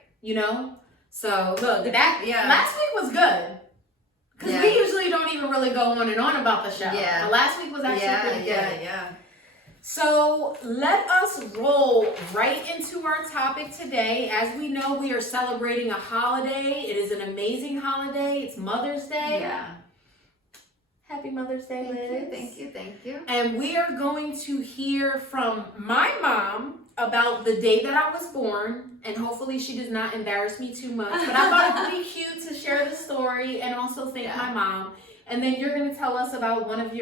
So, look, last week was good. Because we usually don't even really go on and on about the show. Yeah. But last week was actually pretty good. Yeah. So, let us roll right into our topic today. As we know, we are celebrating a holiday. It is an amazing holiday. It's Mother's Day. Yeah. Happy Mother's Day, Liz. Thank you. And we are going to hear from my mom about the day that I was born. And hopefully she does not embarrass me too much. But I thought it would be cute to share the story and also thank my mom. And then you're going to tell us about one of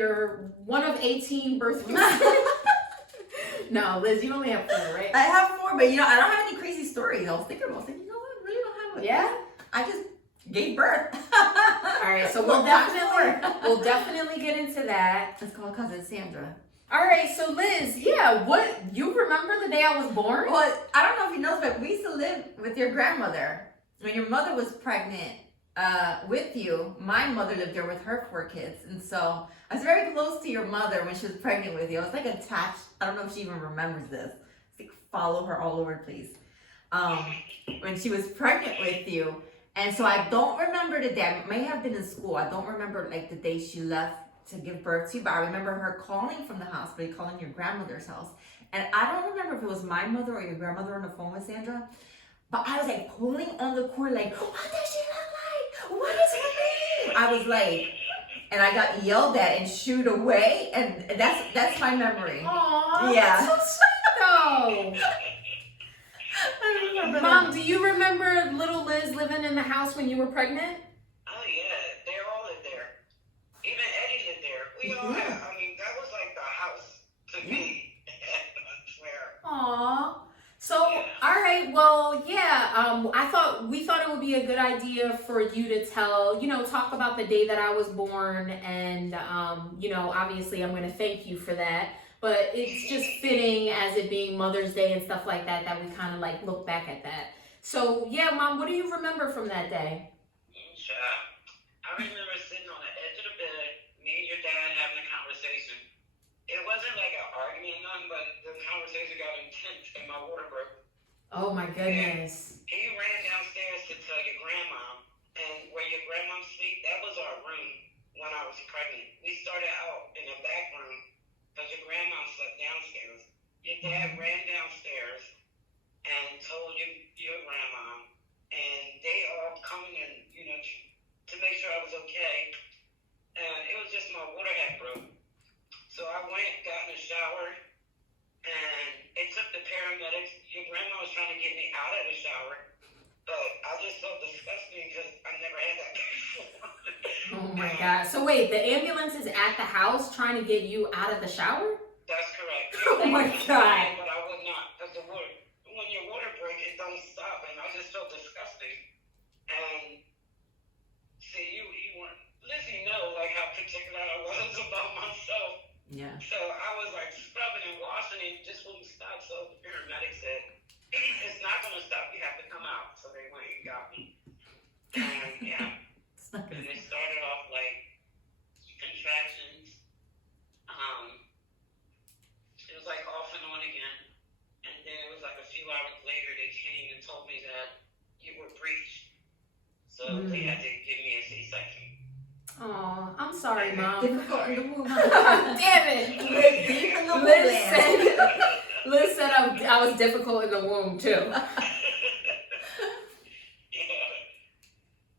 18 birthdays. No, Liz, you only have 4, right? I have 4, but I don't have any crazy stories. I was thinking what? I really don't have one. Yeah? I just gave birth. All right, so we'll definitely get into that. Let's call cousin Sandra. All right, so Liz, yeah, what you remember the day I was born? Well, I don't know if you know, but we used to live with your grandmother. When your mother was pregnant with you, my mother lived there with her 4 kids. And so I was very close to your mother when she was pregnant with you. I was like attached. I don't know if she even remembers this. Like, follow her all over, please. When she was pregnant with you. And so I don't remember the day. I may have been in school. I don't remember like the day she left to give birth to you, but I remember her calling from the hospital, calling your grandmother's house. And I don't remember if it was my mother or your grandmother on the phone with Sandra, but I was like pulling on the cord like, what does she look like? What is her name? I was like, and I got yelled at and shooed away, and that's my memory. Aww, Yeah. that's so sweet though. I remember Mom, that. do you remember little Liz living in the house when you were pregnant? Oh yeah, they all lived there. Even Eddie lived there. We all Yeah. had, I mean, that was like the house to me. I swear. Aww. So, all right, well, yeah, we thought it would be a good idea for you to talk about the day that I was born, and, obviously I'm going to thank you for that, but it's just fitting as it being Mother's Day and stuff like that, that we kind of like look back at that. So, yeah, Mom, what do you remember from that day? Child, I remember sitting on the edge of the bed, me and your dad having a conversation. It wasn't like an argument or nothing, but the conversation got intense and my water broke. Oh my goodness. He ran downstairs to tell your grandma, and where your grandma sleep, that was our room when I was pregnant. We started out in the back room because your grandma slept downstairs. Your dad ran downstairs and told your grandma, and they all coming in, to make sure I was okay. And it was just my water had broke. So I went, got in the shower, and it took the paramedics. Your grandma was trying to get me out of the shower, but I just felt disgusting because I never had that before. Oh my God. So wait, the ambulance is at the house trying to get you out of the shower? That's correct. Oh my God. But I would not, because when your water breaks, it don't stop, and I just felt disgusting. And see, you weren't, Lizzie know like how particular I was about myself. Yeah. So I was like scrubbing and washing, and it just wouldn't stop. So the paramedic said, it's not going to stop. You have to come out. So they went and got me. And yeah. It's not And gonna- it started off like contractions. It was like off and on again. And then it was like a few hours later, they came and told me that you were breached. So they had to give me a C-section. Oh, I'm sorry, Mom. Difficult in the womb. Damn it. Deep in the womb. Liz said I was difficult in the womb too. Yeah.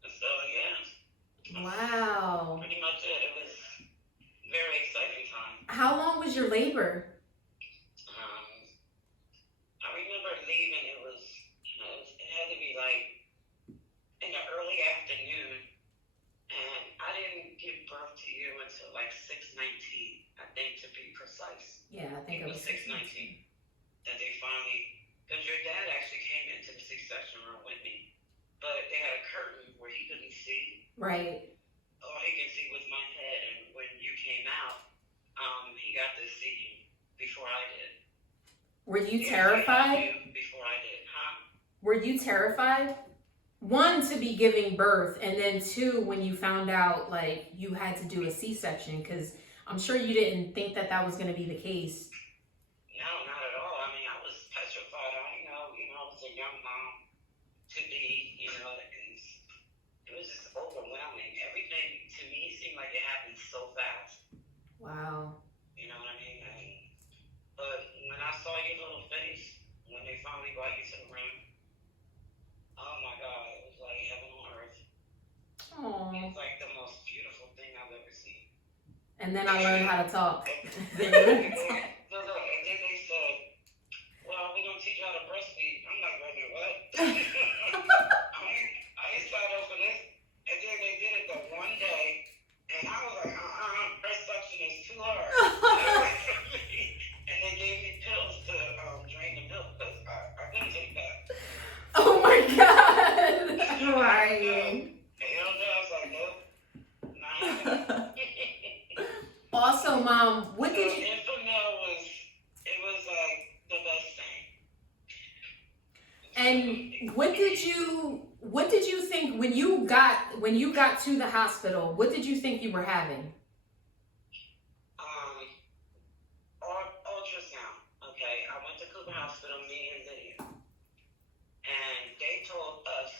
So yeah, Wow. pretty much it. It was a very exciting time. How long was your labor? I remember leaving. It was, it had to be like in the early afternoon, and I didn't give birth to you until like 6:19, I think, to be precise. Yeah, I think It was 6:19 that they finally, because your dad actually came into the C-section room with me, but they had a curtain where he couldn't see. Right. All he could see was my head, and when you came out, he got to see you before I did. Were you He terrified? saw you before I did, huh? Were you terrified? One, to be giving birth, and then two, when you found out like you had to do a C-section, because I'm sure you didn't think that was going to be the case. No, not at all. I mean, I was petrified. I was a young mom to be, it was just overwhelming. Everything to me seemed like it happened so fast. Wow. You know what I mean? But when I saw your little face, when they finally brought you to the room, oh my God, it was like heaven on earth. It Aww. was like the most beautiful thing I've ever seen. And then I learned how to talk. No, and then they said, well, we're going to teach you how to breastfeed. I'm like, wait a minute, what? I ain't signed up for this. And then they did it the one day, and I was like, breast suction is too hard. And they gave me pills to drain the milk, because I couldn't take that. Oh my God. Crying. And I was like, nope, not happening. Also, Mom, what So did you... Infamil And what did you think when you got to the hospital? What did you think you were having? Ultrasound. Okay, I went to Cooper Hospital, me and Lydia, and they told us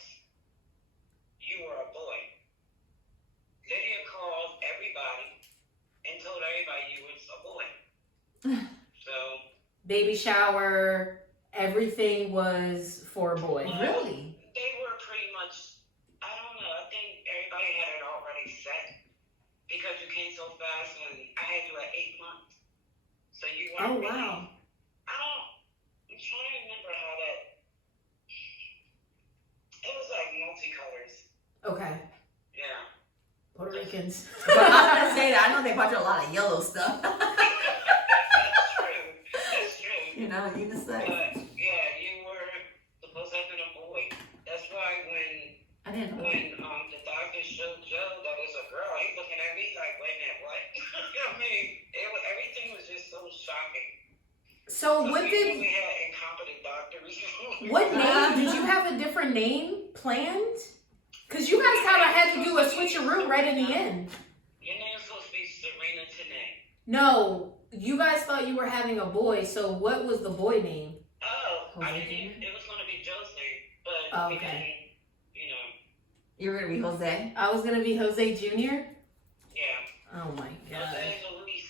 you were a boy. Lydia called everybody and told everybody you was a boy. So Baby shower, everything was for a boy. Really? they were pretty much, I don't know, I think everybody had it already set because you came so fast and I had you at 8 months. So you weren't Oh really, wow. I'm trying to remember how that, it was like multicolors. Okay. Yeah. Puerto Ricans. But I was gonna say that I know they bought you a lot of yellow stuff. That's true. That's true. You know, unisex. But yeah, you were supposed to have been a boy. That's why I didn't know. when the doctor showed Joe that was a girl, he's looking at me like, wait a minute, what? I mean, everything was just so shocking. So Some what people did we had incompetent doctors. what name did you have a different name planned? Because you guys kind of had to do a switcheroo right in the end. Your name's supposed to be Serena Tanae. No, you guys thought you were having a boy. So what was the boy name? Oh, I Jose didn't. Jr.? It was going to be Joe's name, but Oh, we okay. didn't. You know, You were gonna be Jose? I was gonna be Jose Jr. yeah. Oh my god. Jose Luis.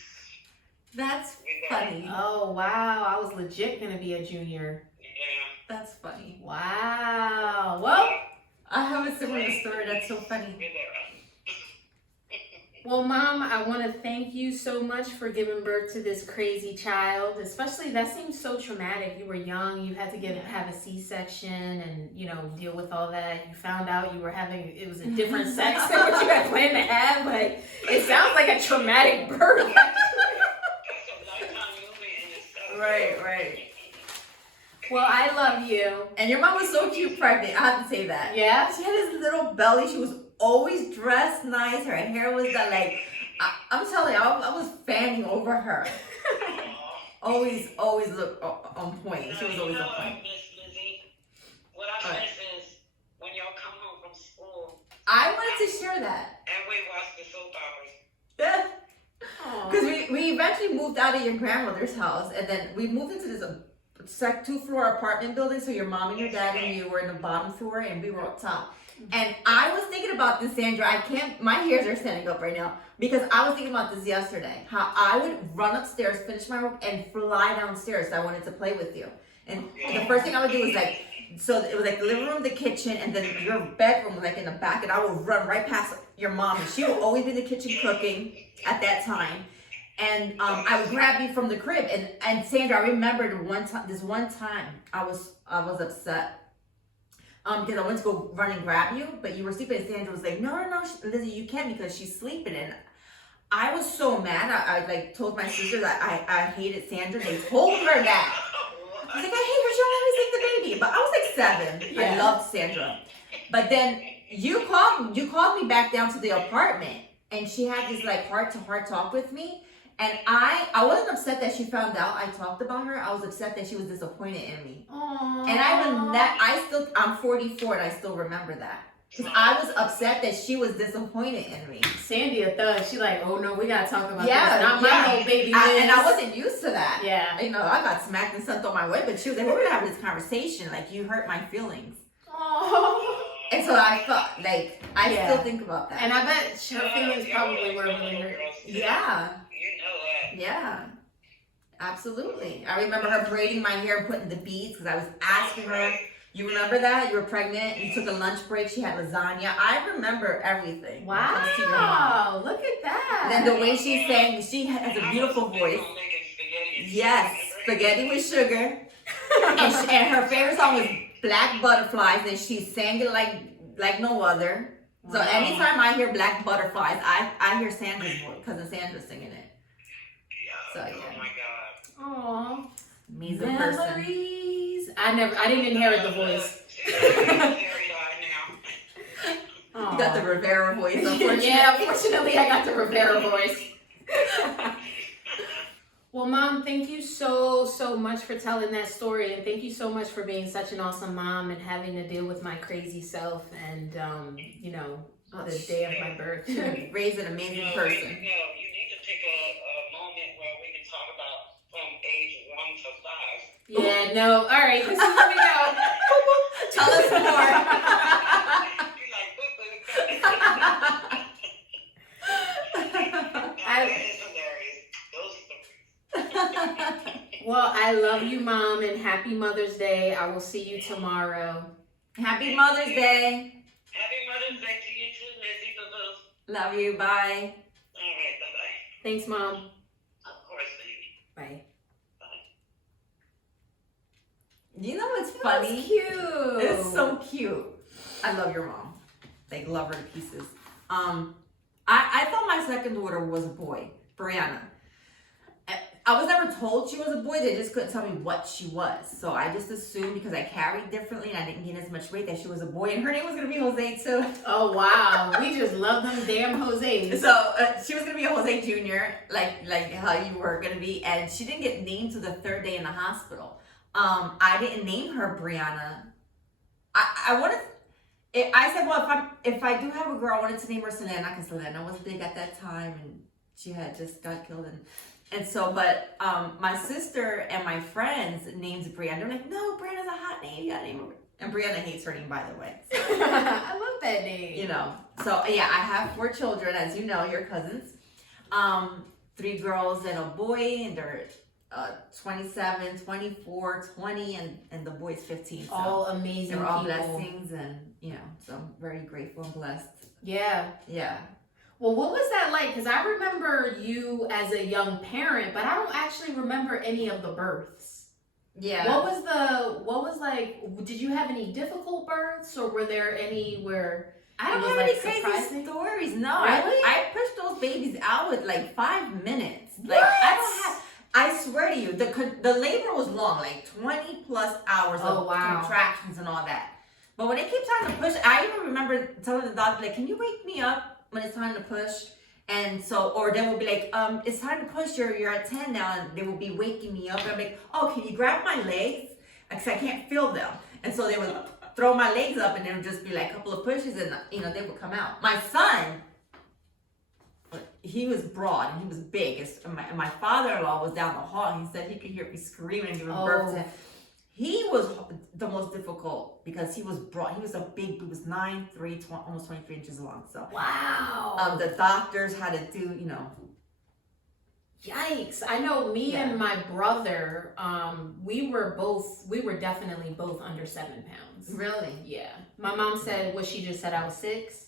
That's We got it. funny. Oh wow, I was legit gonna be a junior. Yeah. That's funny. Wow. Well, I have a similar story that's so funny. We're there. well, Mom, I want to thank you so much for giving birth to this crazy child. Especially that seems so traumatic. You were young. You had to have a C-section and deal with all that. You found out you were it was a different sex than what you had planned to have. Like it sounds like a traumatic birth. That's a lifetime movie in itself. Right. Well, I love you. And your mom was so cute pregnant. I have to say that. Yeah. She had this little belly. She was always dressed nice. Her hair was done like, I'm telling you, I was fanning over her. Always look on point. She was always on point. Miss Lizzie, what I miss is when y'all come home from school I wanted to share that. and we watch the soap operas. Because we eventually moved out of your grandmother's house, and then we moved into this 2-floor apartment building. So your mom and your dad and you were in the bottom floor, and we were up top. And I was thinking about this, Sandra. My hairs are standing up right now because I was thinking about this yesterday. How I would run upstairs, finish my work, and fly downstairs. So I wanted to play with you. And the first thing I would do was so it was like the living room, the kitchen, and then your bedroom was like in the back, and I would run right past your mom, and she would always be in the kitchen cooking at that time. And I would grab you from the crib, and Sandra, I remember this one time I was upset because I went to go run and grab you, but you were sleeping, and Sandra was like, no, Lizzie, you can't because she's sleeping. And I was so mad. I told my sister that I hated Sandra. They told her that. I was like, I hate her. She always take the baby. But I was like 7. Yeah. I loved Sandra. But then you called me back down to the apartment, and she had this like heart-to-heart talk with me. And I wasn't upset that she found out I talked about her. I was upset that she was disappointed in me. Aww. And I'm 44 and I still remember that. Because I was upset that she was disappointed in me. Sandy a thug. She like, oh no, we gotta talk about Yeah, this. Not my little baby. And I wasn't used to that. Yeah. I got smacked and sent on my way, but she was like, we're gonna have this conversation. Like, you hurt my feelings. Oh. And so I thought, like, I Yeah. still think about that. And I bet her feelings probably were really hurt. Yeah. You know that. Yeah. Absolutely. I remember her braiding my hair and putting the beads because I was asking her. You remember that? You were pregnant. You took a lunch break. She had lasagna. I remember everything. when it comes to your mom. Wow, look at that. And then the way she sang, she has a beautiful voice. Yes, spaghetti with sugar. and her favorite song was Black Butterflies, and she sang it like no other. So Wow. anytime I hear Black Butterflies, I hear Sandra's voice, cousin Sandra singing it. So, yeah. Oh my God. Aw. Me as a person. Memories. I didn't inherit the voice. You got the Rivera voice, unfortunately. Yeah, unfortunately I got the Rivera voice. Well, Mom, thank you so much for telling that story, and thank you so much for being such an awesome mom and having to deal with my crazy self and the day of my birth. Raise an amazing No, person. you need to take a moment where we can talk about from age 1 to 5. Yeah, no. All right, this is where we go. Tell us more. You're like, boo-boo. That is hilarious. Those stories. Well, I love you, Mom, and happy Mother's Day. I will see you tomorrow. Happy Mother's Day. Happy Mother's Day to you too, Lizzie. Boo-boo. Love you. Bye. All right, bye-bye. Thanks, Mom. Of course, baby. Bye. You know what's funny? That's cute. It's so cute. I love your mom. Like, love her to pieces. I thought my second daughter was a boy, Brianna. I was never told she was a boy. They just couldn't tell me what she was. So I just assumed because I carried differently and I didn't gain as much weight that she was a boy. And her name was going to be Jose too. Oh, wow. We just love them damn Jose's. So she was going to be a Jose Jr., like how you were going to be. And she didn't get named to the third day in the hospital. I didn't name her Brianna. I wanted... I said, well, if I do have a girl, I wanted to name her Selena because Selena was big at that time and she had just got killed. And so, but my sister and my friends named Brianna. They're like, no, Brianna's a hot name. You gotta name her. And Brianna hates her name, by the way. So, I love that name. you know. So, yeah, I have 4 children, as you know, your cousins. 3 girls and a boy, and they're 27, 24, 20, and the boy's 15. So All amazing they're all people. blessings, and, you know, so I'm very grateful and blessed. Yeah. Yeah. Well, what was that like? Because I remember you as a young parent, but I don't actually remember any of the births. Yeah. What was like, did you have any difficult births or were there any where I don't it was, have any like, crazy surprising? stories. No, Really? I pushed those babies out with like 5 minutes. Like What? I don't have. I swear to you, the labor was long, like 20 plus hours Oh, of wow. contractions and all that. But when it came time to push, I even remember telling the doctor, like, can you wake me up when it's time to push? And so, or they would be like, it's time to push, you're at 10 now, and they would be waking me up. And I'm like, oh, can you grab my legs? Because I can't feel them. And so they would throw my legs up, and there would just be like a couple of pushes, and they would come out. My son, he was broad and he was big. And my father-in-law was down the hall, and he said he could hear me screaming and giving birth to him. He was the most difficult because he was broad. He was he was 9'3", almost 23 inches long. So Wow. the doctors had to do, Yikes. I know me Yeah. and my brother, we were definitely both under 7 pounds. Really? Yeah. My mom said, she just said I was 6?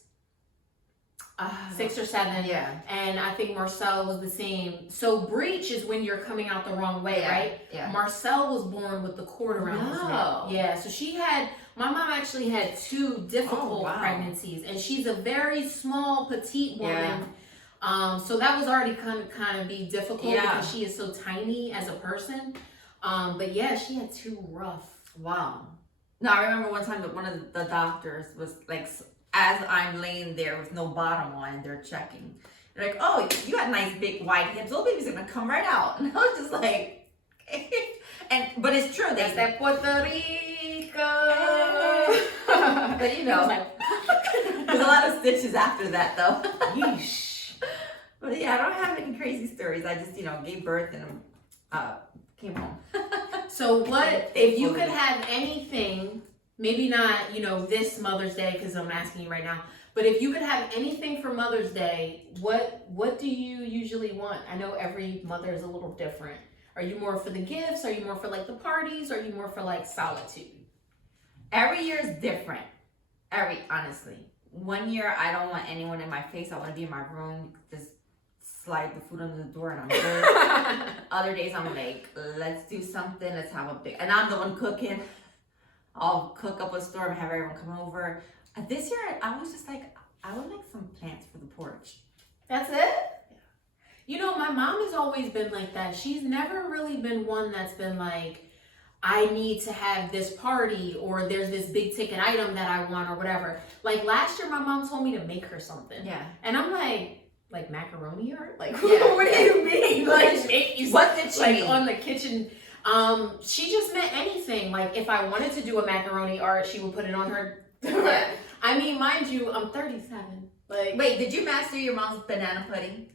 6 or 7. Yeah. And I think Marcel was the same. So breech is when you're coming out the wrong way, Yeah, right? yeah. Marcel was born with the cord around his neck. No. Yeah, so my mom actually had 2 difficult wow. pregnancies, and she's a very small, petite woman. So that was already kind of be difficult because she is so tiny as a person. But yeah, she had 2 rough. Wow. No, I remember one time that one of the doctors was like, as I'm laying there with no bottom on, and they're checking. They're like, oh, you got nice big wide hips. Those babies are gonna come right out. And I was just like, but it's true. That's that Puerto Rico. But there's a lot of stitches after that though. Yeesh. But yeah, I don't have any crazy stories. I just, gave birth and came home. So what, if you could have anything, maybe not, this Mother's Day, because I'm asking you right now, but if you could have anything for Mother's Day, what do you usually want? I know every mother is a little different. Are you more for the gifts? Are you more for like the parties? Are you more for like solitude? Every year is different. Honestly. One year, I don't want anyone in my face. I want to be in my room, just slide the food under the door and I'm good. Other days, I'm like, let's do something. Let's have a big, and I'm the one cooking. I'll cook up a storm and have everyone come over. This year, I was just like, I would like some plants for the porch. That's it? My mom has always been like that. She's never really been one that's been like, I need to have this party or there's this big ticket item that I want or whatever. Like last year, my mom told me to make her something. Yeah. And I'm like, like macaroni art? Like, Yeah. what do you mean? Like, What did she mean? on the kitchen? She just meant anything. Like, if I wanted to do a macaroni art, she would put it on her. Yeah. I mean, mind you, I'm 37. Like, Wait, did you master your mom's banana pudding?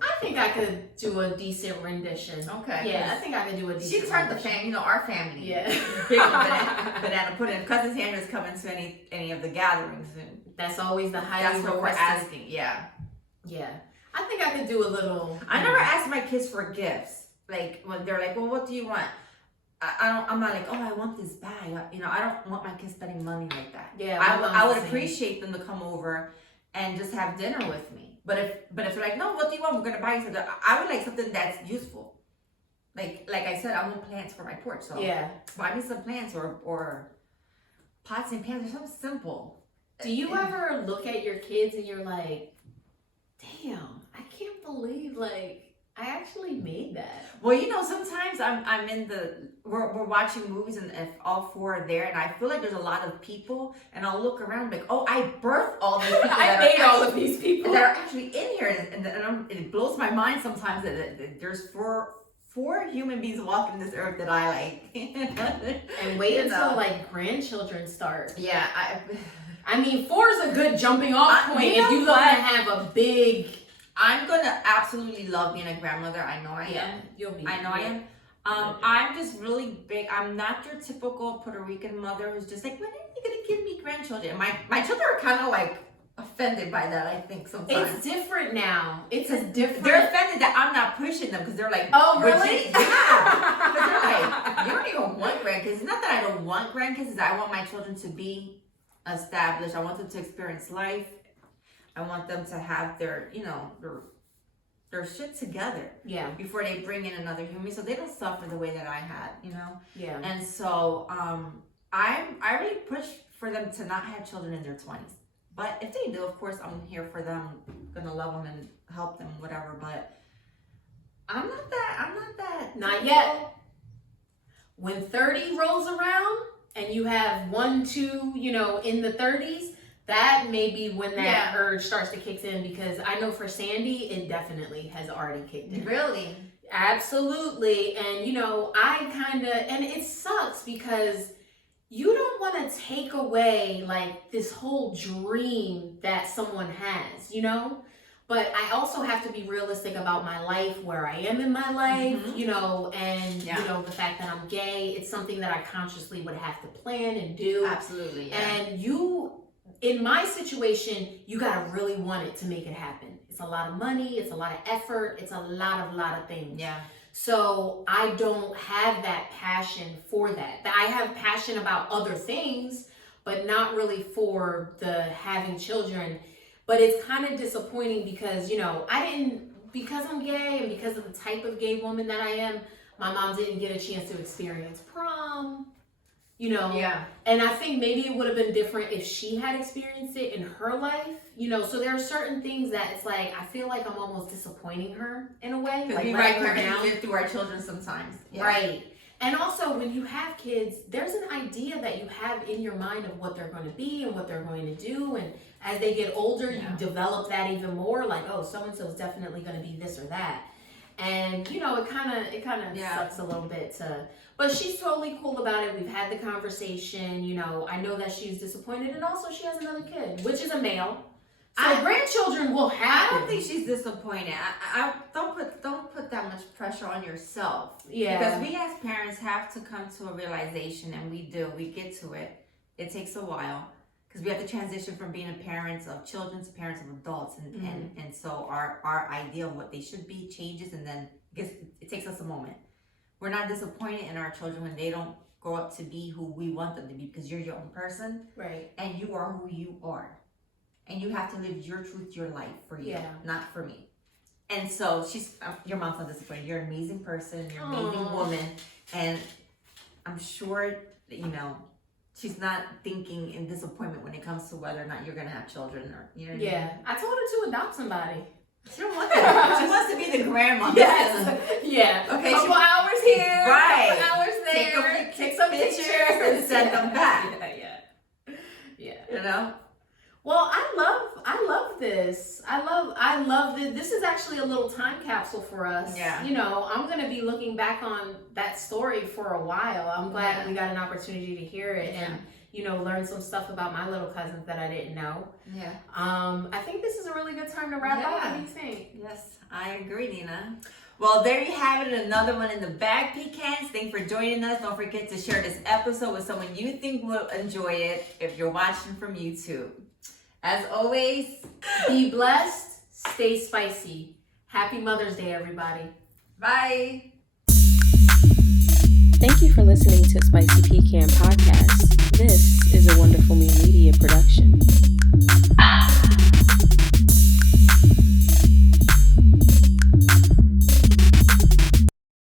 I think I could do a decent rendition. Okay. Yeah, I think I could do a decent. She turned the rendition. family, our family. Yeah. Big on banana pudding. Cousin Sandra's coming to any of the gatherings, and That's always the highly that's what we're requested. asking. Yeah. Yeah, I think I could do a little. I never asked my kids for gifts. Like when they're like, "Well, what do you want?" I'm not like, "Oh, I want this bag." I don't want my kids spending money like that. Yeah, I would appreciate them to come over and just have dinner with me. But if they're like, "No, what do you want? We're gonna buy you something," I would like something that's useful. Like I said, I want plants for my porch, so Yeah. buy me some plants or pots and pans or something simple. Do you ever look at your kids and you're like, "Damn, I can't believe like I actually made that." Well, sometimes I'm in we're watching movies and if all four are there and I feel like there's a lot of people and I'll look around like, oh, I birthed all these people. I made all of these people that are actually in here, and it blows my mind sometimes that there's four human beings walking this earth that I like. And wait until like grandchildren start. Yeah, I mean, 4 is a good jumping off point if you want to have a big. I'm gonna absolutely love being a grandmother. I know I am. Yeah, you'll be. I know I am. I'm just really big. I'm not your typical Puerto Rican mother who's just like, when are you gonna give me grandchildren? My children are kind of like offended by that. I think sometimes It's different now. It's a different. They're offended that I'm not pushing them because they're like, Oh, really? Yeah. Because they're like, you don't even want grandkids. It's not that I don't want grandkids. It's that I want my children to be established. I want them to experience life. I want them to have their shit together. Yeah. Before they bring in another human, so they don't suffer the way that I had, Yeah. And so, I really push for them to not have children in their 20s. But if they do, of course, I'm here for them. I'm gonna love them and help them, whatever. But I'm not that. Not yet. When 30 rolls around and you have 1, 2, in the 30s, that may be when that urge starts to kick in, because I know for Sandy, it definitely has already kicked in. Really? Absolutely. And, and it sucks because you don't want to take away like this whole dream that someone has, But I also have to be realistic about my life, where I am in my life, and, the fact that I'm gay. It's something that I consciously would have to plan and do. Absolutely. Yeah. And in my situation, you gotta really want it to make it happen. It's a lot of money, it's a lot of effort, it's a lot of things. Yeah. So I don't have that passion for that. I have passion about other things, but not really for the having children. But it's kind of disappointing because, because I'm gay and because of the type of gay woman that I am, my mom didn't get a chance to experience prom. Yeah. And I think maybe it would have been different if she had experienced it in her life, so there are certain things that it's like, I feel like I'm almost disappointing her in a way. Because like we letting her down. live through our children sometimes. Yeah. Right. And also when you have kids, there's an idea that you have in your mind of what they're going to be and what they're going to do. And as they get older, you develop that even more, like, oh, so-and-so is definitely going to be this or that. And, it kind of sucks a little bit but she's totally cool about it. We've had the conversation, I know that she's disappointed, and also she has another kid, which is a male. So grandchildren will happen. I don't think she's disappointed. I don't put that much pressure on yourself. Yeah. Because we as parents have to come to a realization, and we get to it. It takes a while. Because we have to transition from being parents of children to parents of adults, and so our idea of what they should be changes, and then it takes us a moment. We're not disappointed in our children when they don't grow up to be who we want them to be, because you're your own person, right? And you are who you are, and you have to live your truth, your life for you, not for me. And so your mom's not disappointed. You're an amazing person. You're an amazing woman, and I'm sure that, she's not thinking in disappointment when it comes to whether or not you're gonna have children, or I told her to adopt somebody. She don't want that. She wants to be the grandma. Yes. Yeah. Okay. Couple hours here. Right. Couple hours there. Take some pictures and send them back. Yeah. Well, Well, I love this. I love this. This is actually a little time capsule for us. Yeah. You know, I'm going to be looking back on that story for a while. I'm glad we got an opportunity to hear it and, you know, learn some stuff about my little cousins that I didn't know. Yeah. I think this is a really good time to wrap up. What do you think? Yes, I agree, Nina. Well, there you have it, another one in the bag, pecans. Thanks for joining us. Don't forget to share this episode with someone you think will enjoy it if you're watching from YouTube. As always, be blessed, stay spicy. Happy Mother's Day, everybody. Bye. Thank you for listening to Spicy Pecan Podcast. This is a wonderful